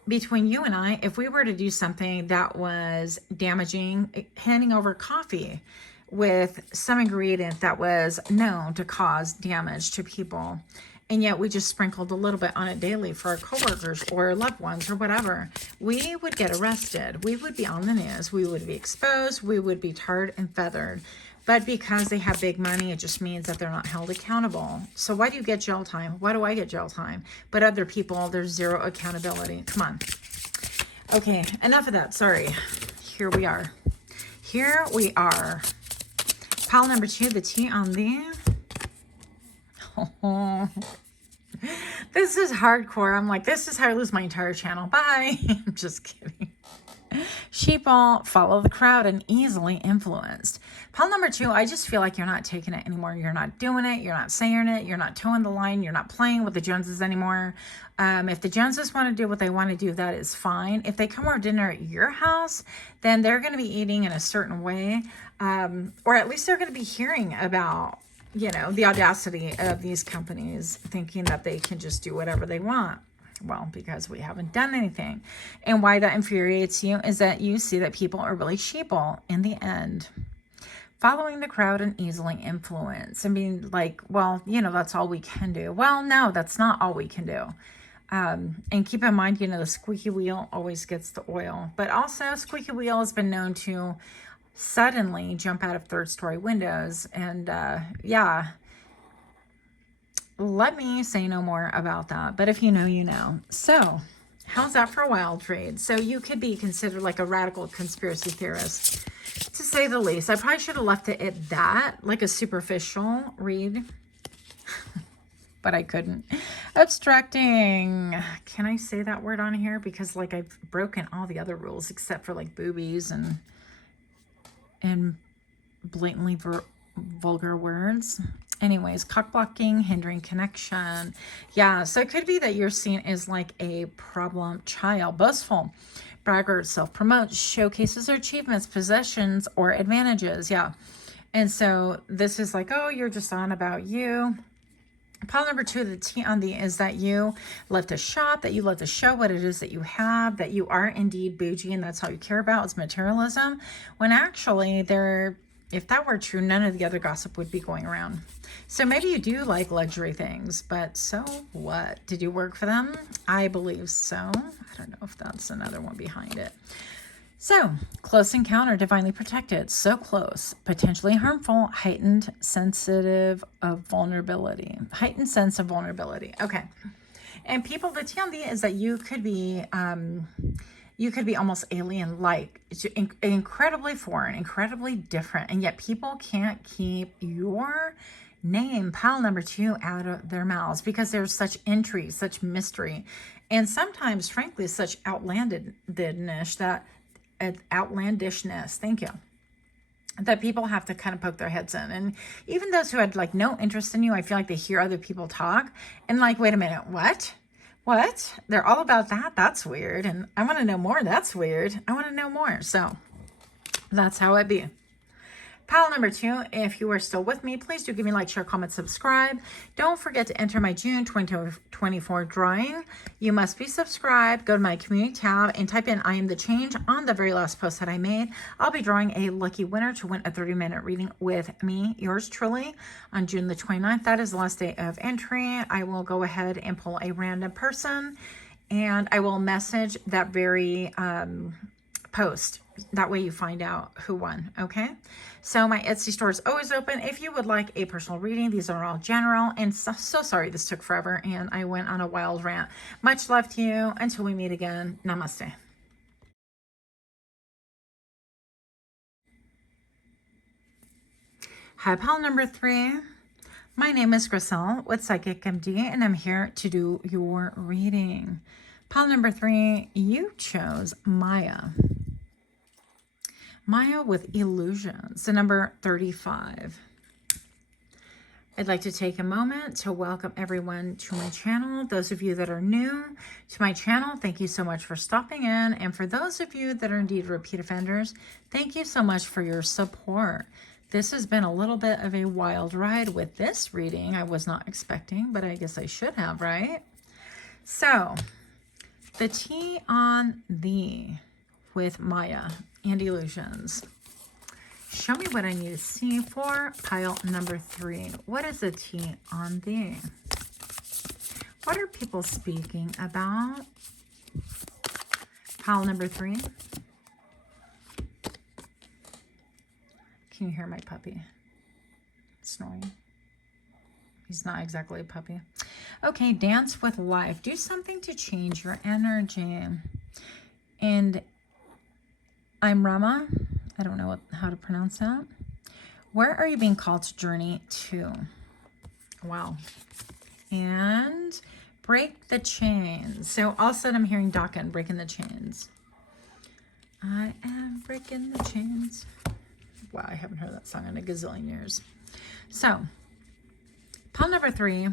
between you and I, if we were to do something that was damaging, handing over coffee with some ingredient that was known to cause damage to people, and yet we just sprinkled a little bit on it daily for our coworkers or loved ones or whatever, we would get arrested. We would be on the news. We would be exposed. We would be tarred and feathered. But because they have big money, it just means that they're not held accountable. So why do you get jail time? Why do I get jail time? But other people, there's zero accountability. Come on. Okay, enough of that. Sorry. Here we are. Here we are. Pile number 2, the T on the... Oh, this is hardcore. I'm like, this is how I lose my entire channel. Bye. I'm just kidding. Sheeple follow the crowd and easily influenced. Pile number 2, I just feel like you're not taking it anymore. You're not doing it. You're not saying it. You're not towing the line. You're not playing with the Joneses anymore. If the Joneses want to do what they want to do, that is fine. If they come over dinner at your house, then they're going to be eating in a certain way. Or at least they're going to be hearing about, you know, the audacity of these companies thinking that they can just do whatever they want. Well, because we haven't done anything. And why that infuriates you is that you see that people are really sheeple in the end. Following the crowd and easily influenced. I mean, like, well, you know, that's all we can do. Well, no, that's not all we can do. And keep in mind, you know, the squeaky wheel always gets the oil. But also, squeaky wheel has been known to suddenly jump out of third-story windows. And, yeah, let me say no more about that. But if you know, you know. So, how's that for a wild trade? So, you could be considered like a radical conspiracy theorist, to say the least. I probably should have left it at that, like a superficial read. But I couldn't. Abstracting. Can I say that word on here? Because, like, I've broken all the other rules except for, like, boobies and blatantly vulgar words. Anyways, cock blocking, hindering connection. Yeah, so it could be that you're seen as like a problem child, boastful, braggart, self-promotes, showcases their achievements, possessions, or advantages. Yeah, and so this is like, oh, you're just on about you. Pile number 2, the T on the, is that you love to shop, that you love to show what it is that you have, that you are indeed bougie, and that's all you care about is materialism. When actually, if that were true, none of the other gossip would be going around. So maybe you do like luxury things, but so what? Did you work for them? I believe so. I don't know if that's another one behind it. So, close encounter, divinely protected, so close, potentially harmful, heightened sensitive of vulnerability, heightened sense of vulnerability. Okay. And people, the T on the is that you could be almost alien-like, incredibly foreign, incredibly different, and yet people can't keep your name, pile number 2, out of their mouths because there's such intrigue, such mystery, and sometimes, frankly, such outlandishness, thank you, that people have to kind of poke their heads in. And even those who had like no interest in you, I feel like they hear other people talk and like, wait a minute, what? They're all about that? That's weird. And I want to know more. That's weird. I want to know more. So that's how it be. Pile number 2, if you are still with me, please do give me a like, share, comment, subscribe. Don't forget to enter my June 2024 drawing. You must be subscribed. Go to my community tab and type in I am the change on the very last post that I made. I'll be drawing a lucky winner to win a 30-minute reading with me, yours truly, on June the 29th. That is the last day of entry. I will go ahead and pull a random person, and I will message that very post. That way you find out who won, okay? So my Etsy store is always open. If you would like a personal reading, these are all general. And so sorry this took forever and I went on a wild rant. Much love to you. Until we meet again, namaste. Hi, pile number 3. My name is Griselle with Psychicmd, and I'm here to do your reading. Pile number 3, you chose Maya. Maya with illusions, the number 35. I'd like to take a moment to welcome everyone to my channel. Those of you that are new to my channel, thank you so much for stopping in. And for those of you that are indeed repeat offenders, thank you so much for your support. This has been a little bit of a wild ride with this reading. I was not expecting, but I guess I should have, right? So, the T on thee with Maya and illusions. Show me what I need to see for pile number 3. What is the T on thee? What are people speaking about? Pile number 3. Can you hear my puppy snoring? He's not exactly a puppy. Okay, dance with life. Do something to change your energy. And I'm Rama. I don't know how to pronounce that. Where are you being called to journey to? Wow. And break the chains. So all of a sudden I'm hearing Dakin breaking the chains. I am breaking the chains. Wow, I haven't heard that song in a gazillion years. So, pile number 3.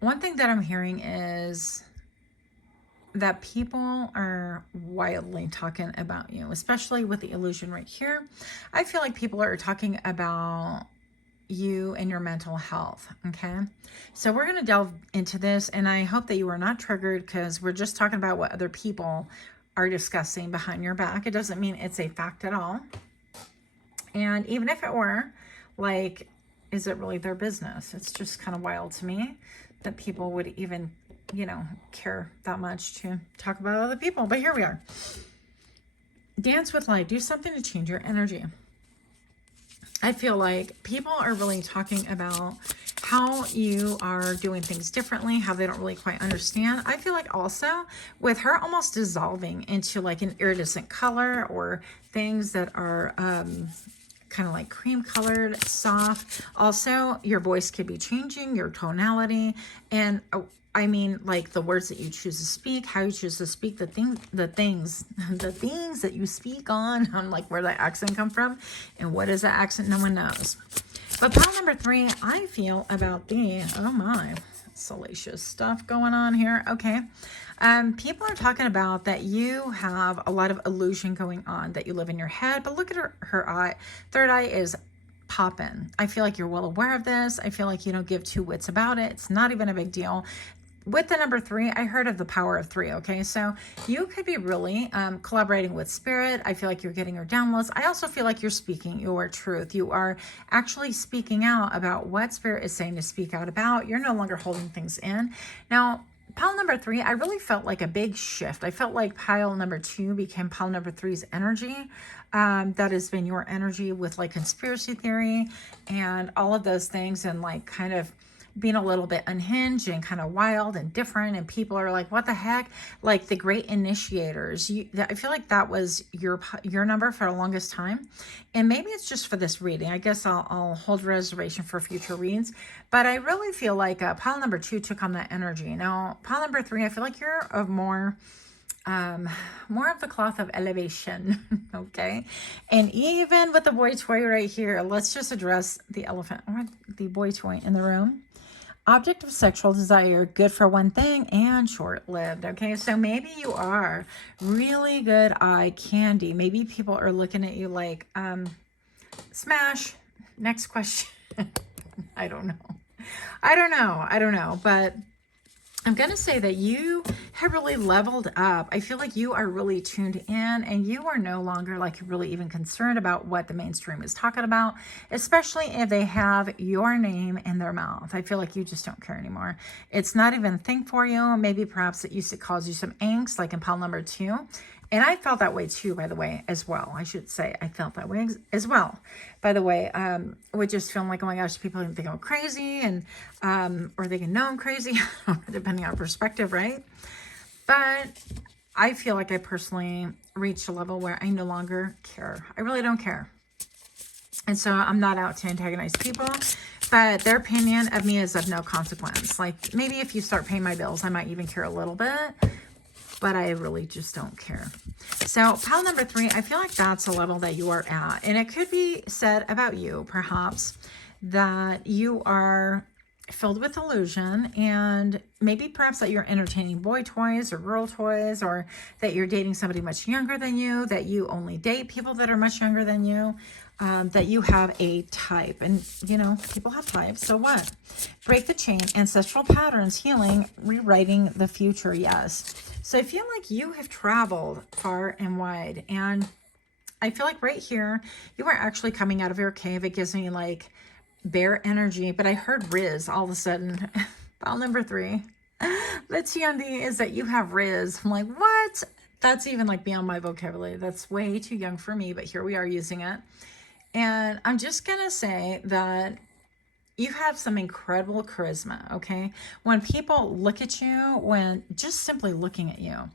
One thing that I'm hearing is that people are wildly talking about you, especially with the illusion right here. I feel like people are talking about you and your mental health, okay? So we're going to delve into this, and I hope that you are not triggered because we're just talking about what other people are discussing behind your back. It doesn't mean it's a fact at all. And even if it were, like, is it really their business? It's just kind of wild to me that people would even, you know, care that much to talk about other people. But here we are. Dance with light. Do something to change your energy. I feel like people are really talking about how you are doing things differently, how they don't really quite understand. I feel like also with her almost dissolving into like an iridescent color or things that are kind of like cream colored, soft. Also, your voice could be changing, your tonality, and I mean, like the words that you choose to speak, how you choose to speak, the things that you speak on. I'm like, where that accent come from, and what is that accent? No one knows. But pile number 3, I feel about the, oh my, salacious stuff going on here. Okay, people are talking about that you have a lot of illusion going on, that you live in your head. But look at her eye, third eye is popping. I feel like you're well aware of this. I feel like you don't give two wits about it. It's not even a big deal. With the number 3, I heard of the power of 3, okay? So you could be really collaborating with spirit. I feel like you're getting your downloads. I also feel like you're speaking your truth. You are actually speaking out about what spirit is saying to speak out about. You're no longer holding things in. Now, pile number 3, I really felt like a big shift. I felt like pile number 2 became pile number 3's energy. That has been your energy with like conspiracy theory and all of those things, and like kind of being a little bit unhinged and kind of wild and different, and people are like, what the heck? Like the great initiators. I feel like that was your number for the longest time, and maybe it's just for this reading. I guess I'll hold reservation for future reads, but I really feel like pile number 2 took on that energy. Now pile number 3, I feel like you're of more of the cloth of elevation. Okay, and even with the boy toy right here, let's just address the elephant or the boy toy in the room. Object of sexual desire, good for one thing and short-lived. Okay, so maybe you are really good eye candy. Maybe people are looking at you like, smash. Next question. I don't know. But I'm going to say that you have really leveled up. I feel like you are really tuned in, and you are no longer like really even concerned about what the mainstream is talking about, especially if they have your name in their mouth. I feel like you just don't care anymore. It's not even a thing for you. Maybe perhaps it used to cause you some angst, like in pile number 2. And I felt that way too, by the way, as well. I should say I felt that way as well. By the way, with just feeling like, oh my gosh, people think I'm crazy, and or they can know I'm crazy, depending on perspective, right? But I feel like I personally reached a level where I no longer care. I really don't care. And so I'm not out to antagonize people, but their opinion of me is of no consequence. Like maybe if you start paying my bills, I might even care a little bit, but I really just don't care. So pile number 3, I feel like that's a level that you are at. And it could be said about you, perhaps, that you are filled with illusion, and maybe perhaps that you're entertaining boy toys or girl toys, or that you're dating somebody much younger than you, that you only date people that are much younger than you, that you have a type. And, you know, people have types, so what? Break the chain, ancestral patterns, healing, rewriting the future, yes. So I feel like you have traveled far and wide, and I feel like right here, you are actually coming out of your cave. It gives me like bear energy, but I heard Riz all of a sudden. Pile number 3. The TMD is that you have Riz. I'm like, what? That's even like beyond my vocabulary. That's way too young for me, but here we are using it. And I'm just going to say that you have some incredible charisma, okay? When people look at you, when just simply looking at you,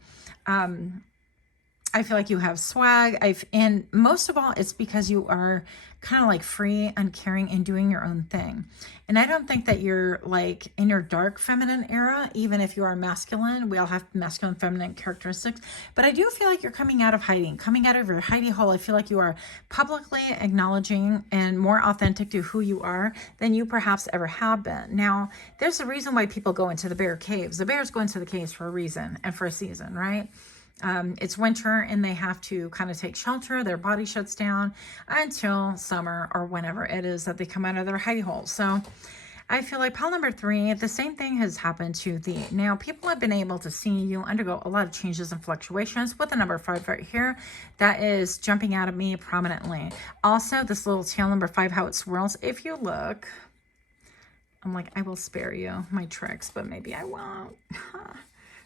I feel like you have swag. And most of all, it's because you are kind of like free and caring and doing your own thing. And I don't think that you're like in your dark feminine era, even if you are masculine. We all have masculine, feminine characteristics. But I do feel like you're coming out of hiding, coming out of your hidey hole. I feel like you are publicly acknowledging and more authentic to who you are than you perhaps ever have been. Now, there's a reason why people go into the bear caves. The bears go into the caves for a reason and for a season, right? It's winter and they have to kind of take shelter. Their body shuts down until summer or whenever it is that they come out of their hidey hole. So I feel like pile number 3, the same thing has happened to thee. Now, people have been able to see you undergo a lot of changes and fluctuations with the number 5 right here. That is jumping out at me prominently. Also, this little tail number 5, how it swirls. If you look, I'm like, I will spare you my tricks, but maybe I won't.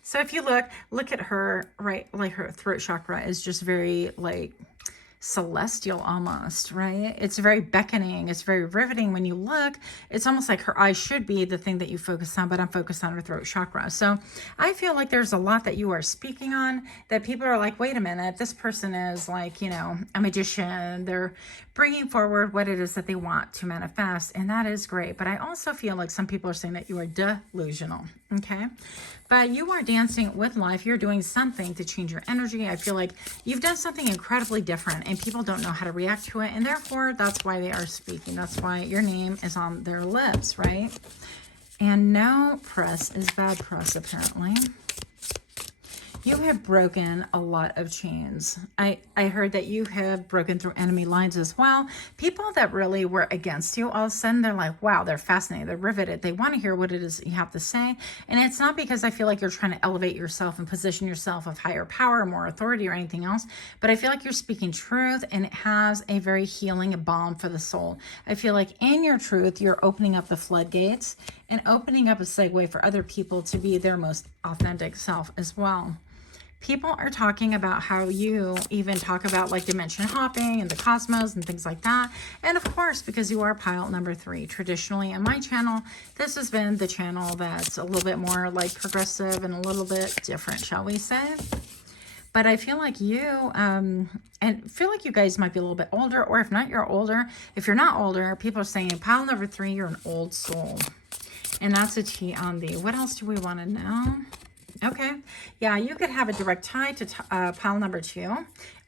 So if you look at her, right, like her throat chakra is just very like celestial almost, right? It's very beckoning. It's very riveting. When you look, it's almost like her eyes should be the thing that you focus on, but I'm focused on her throat chakra. So I feel like there's a lot that you are speaking on that people are like, wait a minute, this person is like, you know, a magician. They're bringing forward what it is that they want to manifest. And that is great. But I also feel like some people are saying that you are delusional. Okay. But you are dancing with life. You're doing something to change your energy. I feel like you've done something incredibly different and people don't know how to react to it. And therefore, that's why they are speaking. That's why your name is on their lips, right? And no press is bad press, apparently. You have broken a lot of chains. I heard that you have broken through enemy lines as well. People that really were against you, all of a sudden they're like, wow, they're fascinated, they're riveted. They want to hear what it is you have to say. And it's not because I feel like you're trying to elevate yourself and position yourself of higher power or more authority or anything else. But I feel like you're speaking truth and it has a very healing balm for the soul. I feel like in your truth, you're opening up the floodgates and opening up a segue for other people to be their most authentic self as well. People are talking about how you even talk about like dimension hopping and the cosmos and things like that. And of course, because you are pile number 3, traditionally in my channel, this has been the channel that's a little bit more like progressive and a little bit different, shall we say. But I feel like you, and feel like you guys might be a little bit older, or if not, you're older. If you're not older, people are saying pile number 3, you're an old soul. And that's a T on the, what else do we want to know? Okay. Yeah, you could have a direct tie to pile number 2,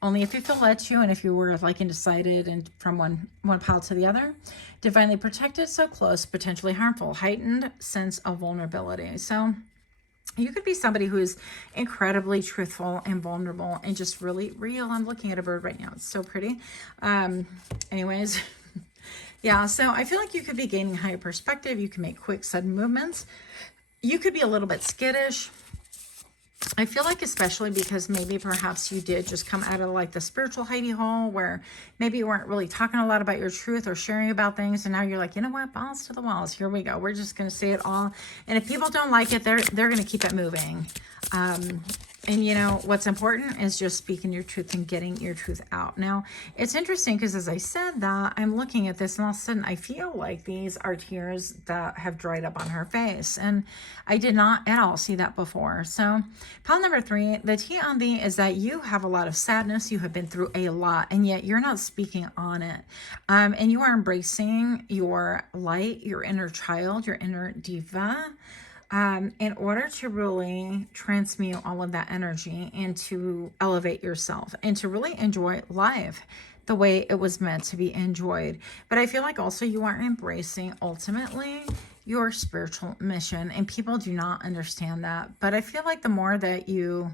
only if you feel led to, and if you were like undecided and from one pile to the other. Divinely protected, so close, potentially harmful, heightened sense of vulnerability. So you could be somebody who's incredibly truthful and vulnerable and just really real. I'm looking at a bird right now. It's so pretty. Anyways, yeah, so I feel like you could be gaining higher perspective. You can make quick, sudden movements. You could be a little bit skittish. I feel like especially because maybe perhaps you did just come out of like the spiritual hidey hole where maybe you weren't really talking a lot about your truth or sharing about things. And now you're like, you know what, balls to the walls. Here we go. We're just going to say it all. And if people don't like it, they're going to keep it moving. And you know, what's important is just speaking your truth and getting your truth out. Now, it's interesting because as I said that, I'm looking at this and all of a sudden I feel like these are tears that have dried up on her face. And I did not at all see that before. So pile number 3, the tea on the is that you have a lot of sadness. You have been through a lot and yet you're not speaking on it. And you are embracing your light, your inner child, your inner diva. In order to really transmute all of that energy and to elevate yourself and to really enjoy life the way it was meant to be enjoyed. But I feel like also you are embracing ultimately your spiritual mission, and people do not understand that. But I feel like the more that you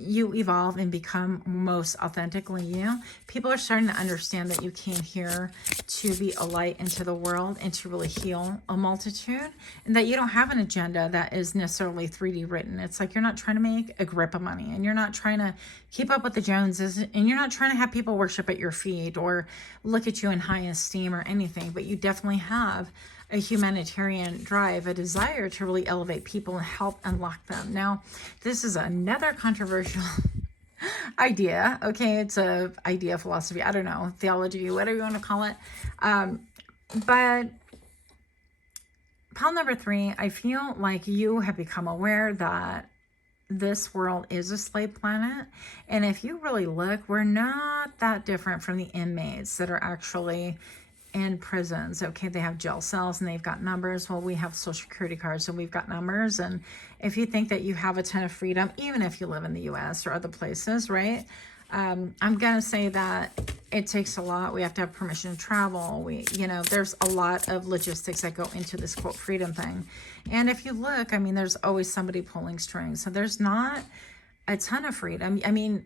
evolve and become most authentically you, people are starting to understand that you came here to be a light into the world and to really heal a multitude, and that you don't have an agenda that is necessarily 3D written. It's like you're not trying to make a grip of money, and you're not trying to keep up with the Joneses, and you're not trying to have people worship at your feet or look at you in high esteem or anything, but you definitely have a humanitarian drive, a desire to really elevate people and help unlock them. Now, this is another controversial idea. Okay, it's a idea, philosophy, I don't know, theology, whatever you want to call it. But pile number 3, I feel like you have become aware that this world is a slave planet. And if you really look, we're not that different from the inmates that are actually in prisons. Okay, they have jail cells and they've got numbers. Well, we have social security cards, so we've got numbers. And if you think that you have a ton of freedom, even if you live in the US or other places, right? I'm gonna say that it takes a lot. We have to have permission to travel. There's a lot of logistics that go into this quote freedom thing. And if you look, I mean, there's always somebody pulling strings. So there's not a ton of freedom. I mean,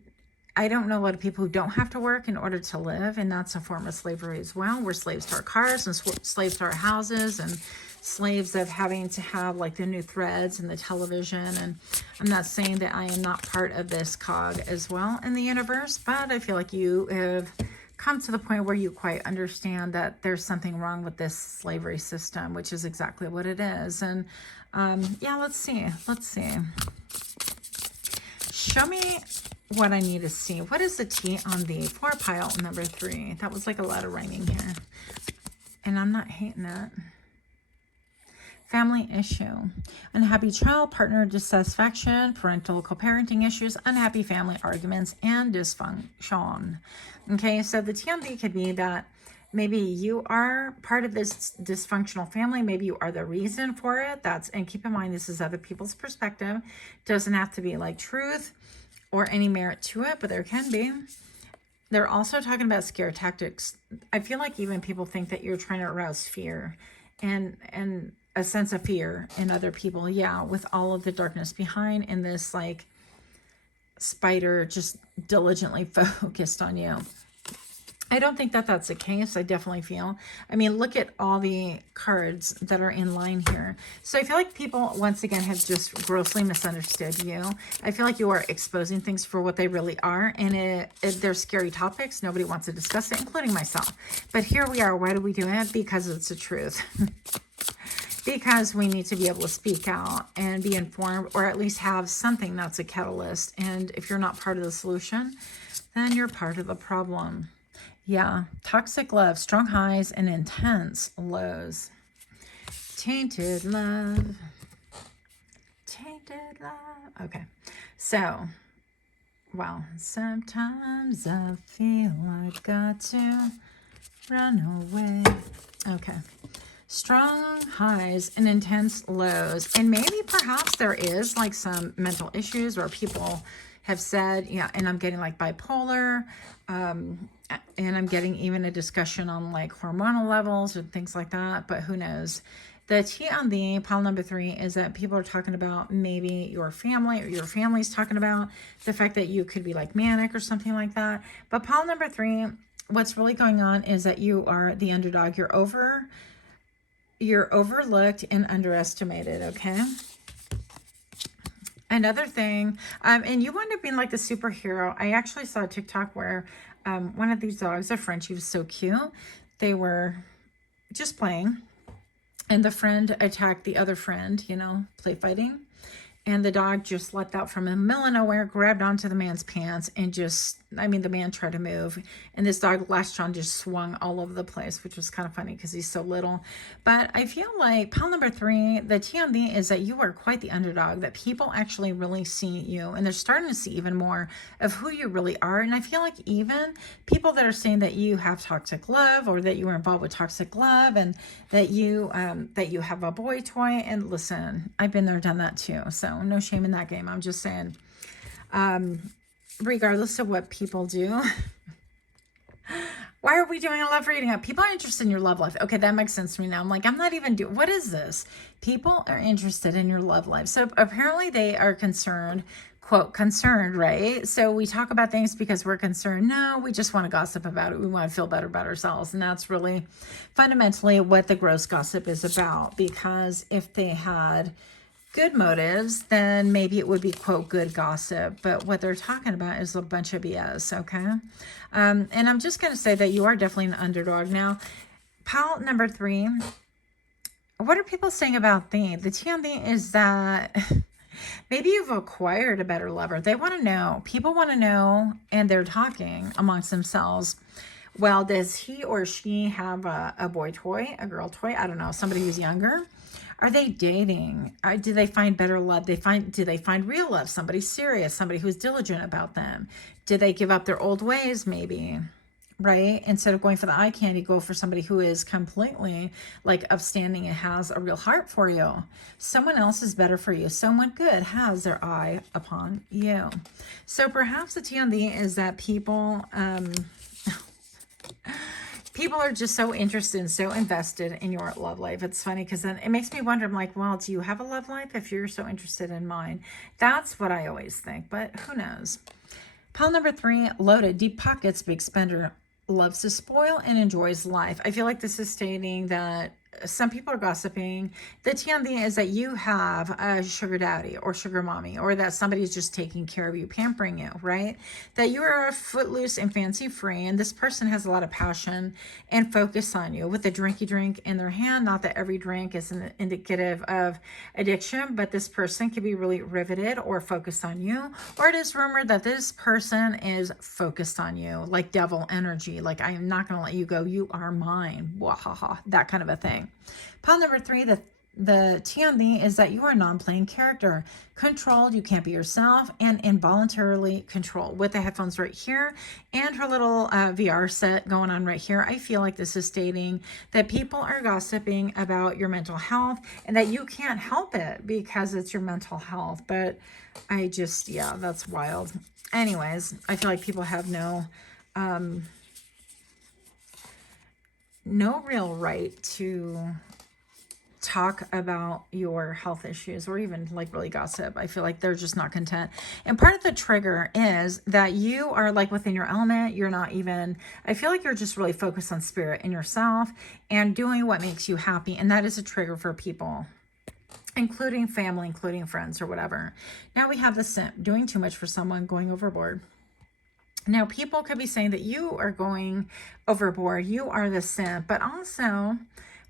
I don't know a lot of people who don't have to work in order to live, and that's a form of slavery as well. We're slaves to our cars and slaves to our houses and slaves of having to have like the new threads and the television. And I'm not saying that I am not part of this cog as well in the universe, but I feel like you have come to the point where you quite understand that there's something wrong with this slavery system, which is exactly what it is. And yeah, let's see. Show me what I need to see. What is the tea on the 4 pile number 3? That was like a lot of rhyming here, and I'm not hating it. Family issue, unhappy child, partner dissatisfaction, parental co-parenting issues, unhappy family arguments, and dysfunction. Okay, so the TMD could be that maybe you are part of this dysfunctional family. Maybe you are the reason for it. And keep in mind, this is other people's perspective. Doesn't have to be like truth or any merit to it, but there can be. They're also talking about scare tactics. I feel like even people think that you're trying to arouse fear and a sense of fear in other people. Yeah, with all of the darkness behind, and this like spider just diligently focused on you. I don't think that that's the case. I definitely feel, I mean, look at all the cards that are in line here. So I feel like people, once again, have just grossly misunderstood you. I feel like you are exposing things for what they really are. And they're scary topics. Nobody wants to discuss it, including myself. But here we are. Why do we do it? Because it's the truth. Because we need to be able to speak out and be informed, or at least have something that's a catalyst. And if you're not part of the solution, then you're part of the problem. Yeah, toxic love, strong highs and intense lows. Tainted love. Tainted love. Okay, so, well, sometimes I feel I got to run away. Okay, Strong highs and intense lows. And maybe perhaps there is like some mental issues, or people have said, yeah, and I'm getting like bipolar, and I'm getting even a discussion on like hormonal levels and things like that, but who knows. The T on the pile number 3 is that people are talking about maybe your family, or your family's talking about the fact that you could be like manic or something like that. But pile number 3, what's really going on is that you are the underdog. You're overlooked and underestimated, okay? Another thing, and you wind up being like the superhero. I actually saw a TikTok where one of these dogs, a Frenchie, was so cute. They were just playing, and the friend attacked the other friend, you know, play fighting. And the dog just leapt out from the middle of nowhere, grabbed onto the man's pants, and just, I mean, the man tried to move. And this dog latched on, just swung all over the place, which was kind of funny because he's so little. But I feel like pile number 3, the TMD is that you are quite the underdog, that people actually really see you. And they're starting to see even more of who you really are. And I feel like even people that are saying that you have toxic love, or that you were involved with toxic love, and that you have a boy toy. And listen, I've been there, done that too. So no shame in that game. I'm just saying, regardless of what people do, why are we doing a love reading? People are interested in your love life. Okay, that makes sense to me now. I'm like, I'm not even doing, what is this? People are interested in your love life. So apparently they are concerned, quote, concerned, right? So we talk about things because we're concerned. No, we just want to gossip about it. We want to feel better about ourselves. And that's really fundamentally what the gross gossip is about. Because if they had good motives, then maybe it would be, quote, good gossip. But what they're talking about is a bunch of BS, okay? And I'm just going to say that you are definitely an underdog. Now, pile number 3, what are people saying about the TMD is that maybe you've acquired a better lover. They want to know. People want to know, and they're talking amongst themselves. Well, does he or she have a boy toy, a girl toy? I don't know, somebody who's younger. Are they dating? Do they find better love? Do they find real love? Somebody serious, somebody who's diligent about them. Do they give up their old ways maybe, right? Instead of going for the eye candy, go for somebody who is completely like upstanding and has a real heart for you. Someone else is better for you. Someone good has their eye upon you. So perhaps the T on the is that people are just so interested and so invested in your love life. It's funny because then it makes me wonder, I'm like, well, do you have a love life if you're so interested in mine? That's what I always think, but who knows? Pile number 3, loaded, deep pockets, big spender, loves to spoil and enjoys life. I feel like this is stating that some people are gossiping. The TMD is that you have a sugar daddy or sugar mommy, or that somebody's just taking care of you, pampering you, right? That you are footloose and fancy free, and this person has a lot of passion and focus on you with a drinky drink in their hand. Not that every drink is an indicative of addiction, but this person could be really riveted or focused on you. Or it is rumored that this person is focused on you, like devil energy, like I am not going to let you go. You are mine. Wahaha, that kind of a thing. Pile number 3, the T on the is that you are a non-playing character, controlled, you can't be yourself, and involuntarily controlled. With the headphones right here and her little VR set going on right here, I feel like this is stating that people are gossiping about your mental health and that you can't help it because it's your mental health. But I just, yeah, that's wild. Anyways, I feel like people have no real right to talk about your health issues or even like really gossip. I feel like they're just not content. And part of the trigger is that you are like within your element. You're not even, I feel like you're just really focused on spirit and yourself and doing what makes you happy. And that is a trigger for people, including family, including friends or whatever. Now we have the simp, doing too much for someone, going overboard. Now, people could be saying that you are going overboard. You are the simp. But also,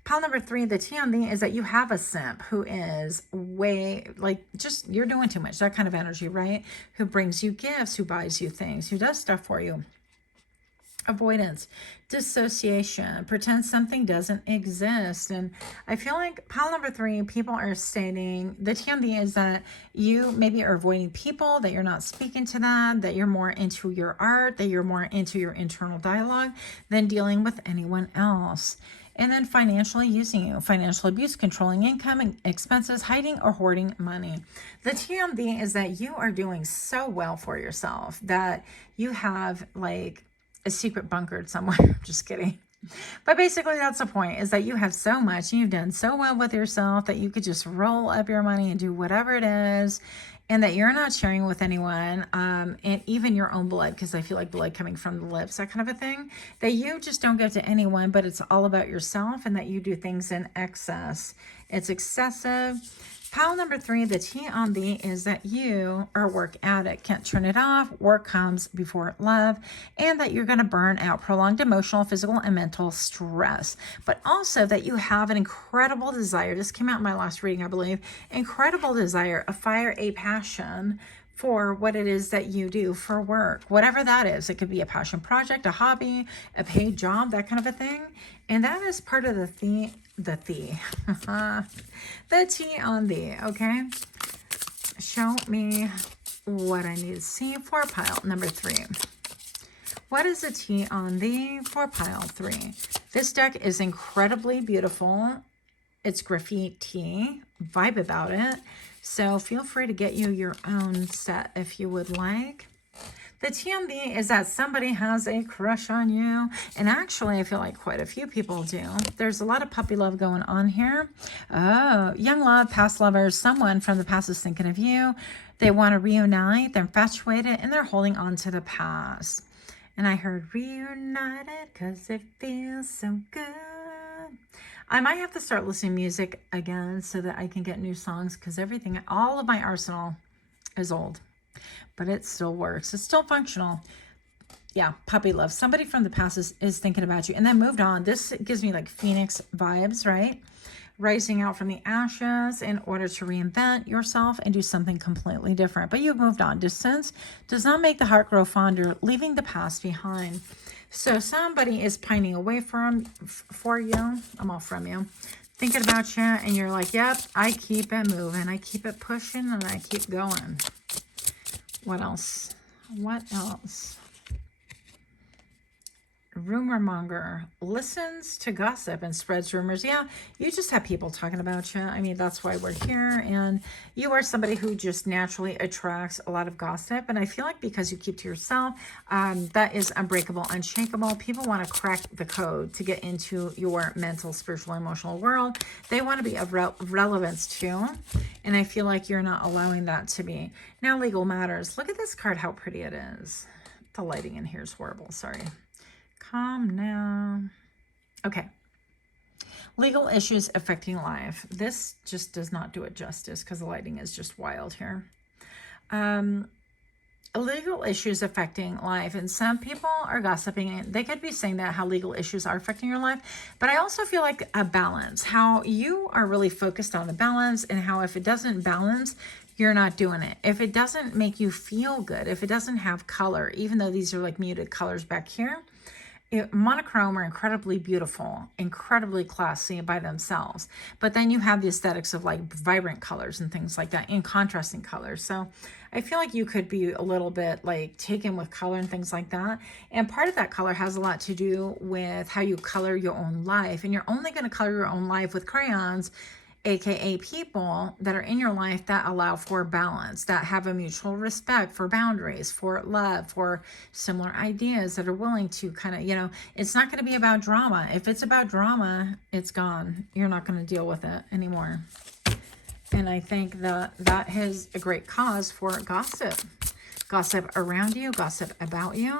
pile number 3, the T on the is that you have a simp who is way, like, just, you're doing too much. That kind of energy, right? Who brings you gifts, who buys you things, who does stuff for you. avoidance, dissociation, pretend something doesn't exist. And I feel like pile number 3, people are stating the TMD is that you maybe are avoiding people, that you're not speaking to them, that you're more into your art, that you're more into your internal dialogue than dealing with anyone else. And then financially using you, financial abuse, controlling income and expenses, hiding or hoarding money. The TMD is that you are doing so well for yourself that you have like a secret bunkered somewhere. Just kidding. But basically that's the point, is that you have so much, you've done so well with yourself that you could just roll up your money and do whatever it is, and that you're not sharing with anyone, and even your own blood, because I feel like blood coming from the lips, that kind of a thing, that you just don't give to anyone, but it's all about yourself, and that you do things in excess. It's excessive. Pile number 3, the T on the is that you are a work addict, can't turn it off, work comes before love, and that you're going to burn out prolonged emotional, physical, and mental stress. But also that you have an incredible desire, this came out in my last reading, I believe, incredible desire, a fire, a passion for what it is that you do for work, whatever that is. It could be a passion project, a hobby, a paid job, that kind of a thing. And that is part of the T on the, okay? Show me what I need to see for pile number 3. What is the T on the for pile 3? This deck is incredibly beautiful. It's graffiti, vibe about it. So feel free to get you your own set if you would like. The TMD is that somebody has a crush on you. And actually, I feel like quite a few people do. There's a lot of puppy love going on here. Oh, young love, past lovers, someone from the past is thinking of you. They want to reunite, they're infatuated, and they're holding on to the past. And I heard reunited because it feels so good. I might have to start listening to music again so that I can get new songs, because everything, all of my arsenal is old. But it still works. It's still functional. Yeah, puppy love. Somebody from the past is thinking about you and then moved on. This gives me like Phoenix vibes, right? Rising out from the ashes in order to reinvent yourself and do something completely different. But you've moved on. Distance does not make the heart grow fonder, leaving the past behind. So somebody is pining away for you. I'm all from you. Thinking about you, and you're like, yep, I keep it moving. I keep it pushing, and I keep going. What else? What else? Rumor monger listens to gossip and spreads rumors. Yeah, you just have people talking about you. I mean, that's why we're here. And you are somebody who just naturally attracts a lot of gossip. And I feel like because you keep to yourself, that is unbreakable, unshakable. People want to crack the code to get into your mental, spiritual, emotional world. They want to be of relevance too. And I feel like you're not allowing that to be. Now, legal matters. Look at this card, how pretty it is. The lighting in here is horrible. Sorry. Calm now. Okay. Legal issues affecting life. This just does not do it justice because the lighting is just wild here. Legal issues affecting life. And some people are gossiping. They could be saying that how legal issues are affecting your life. But I also feel like a balance. How you are really focused on the balance, and how if it doesn't balance, you're not doing it. If it doesn't make you feel good, if it doesn't have color, even though these are like muted colors back here, monochrome are incredibly beautiful, incredibly classy by themselves. But then you have the aesthetics of like vibrant colors and things like that, in contrasting colors. So I feel like you could be a little bit like taken with color and things like that. And part of that color has a lot to do with how you color your own life. And you're only going to color your own life with crayons, aka people that are in your life that allow for balance, that have a mutual respect for boundaries, for love, for similar ideas, that are willing to kind of, you know, it's not going to be about drama. If it's about drama, it's gone. You're not going to deal with it anymore. And I think that that is a great cause for gossip. Gossip around you, gossip about you.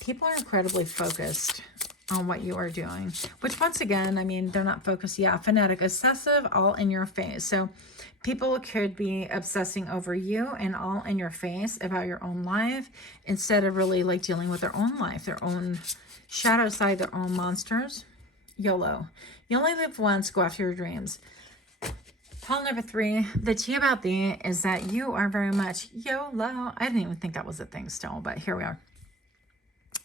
People are incredibly focused on what you are doing, which once again, I mean, they're not focused. Yeah, phonetic, obsessive, all in your face. So people could be obsessing over you and all in your face about your own life, instead of really like dealing with their own life, their own shadow side, their own monsters. YOLO. You only live once, go after your dreams. Pile number 3, the T about thee is that you are very much YOLO. I didn't even think that was a thing still, but here we are.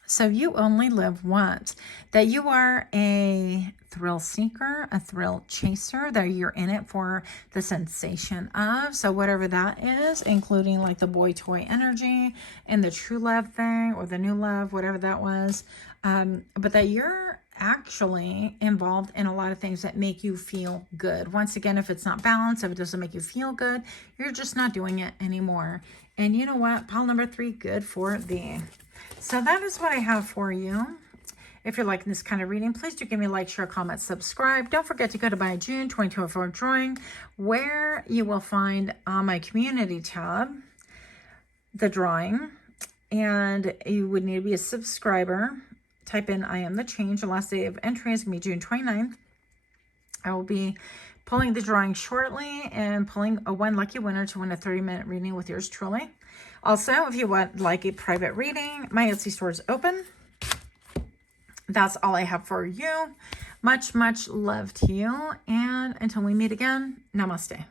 So you only live once, that you are a thrill seeker, a thrill chaser, that you're in it for the sensation of. So whatever that is, including like the boy toy energy and the true love thing or the new love, whatever that was. But that you're actually involved in a lot of things that make you feel good. Once again, if it's not balanced, if it doesn't make you feel good, you're just not doing it anymore. And you know what? Pile number 3, good for thee. So that is what I have for you. If you're liking this kind of reading, please do give me a like, share, comment, subscribe. Don't forget to go to my June 2024 drawing, where you will find on my community tab the drawing. And you would need to be a subscriber. Type in I am the change. The last day of entry is going to be June 29th. I will be pulling the drawing shortly and pulling a one lucky winner to win a 30-minute reading with yours truly. Also, if you would like a private reading, my Etsy store is open. That's all I have for you. Much, much love to you. And until we meet again, namaste.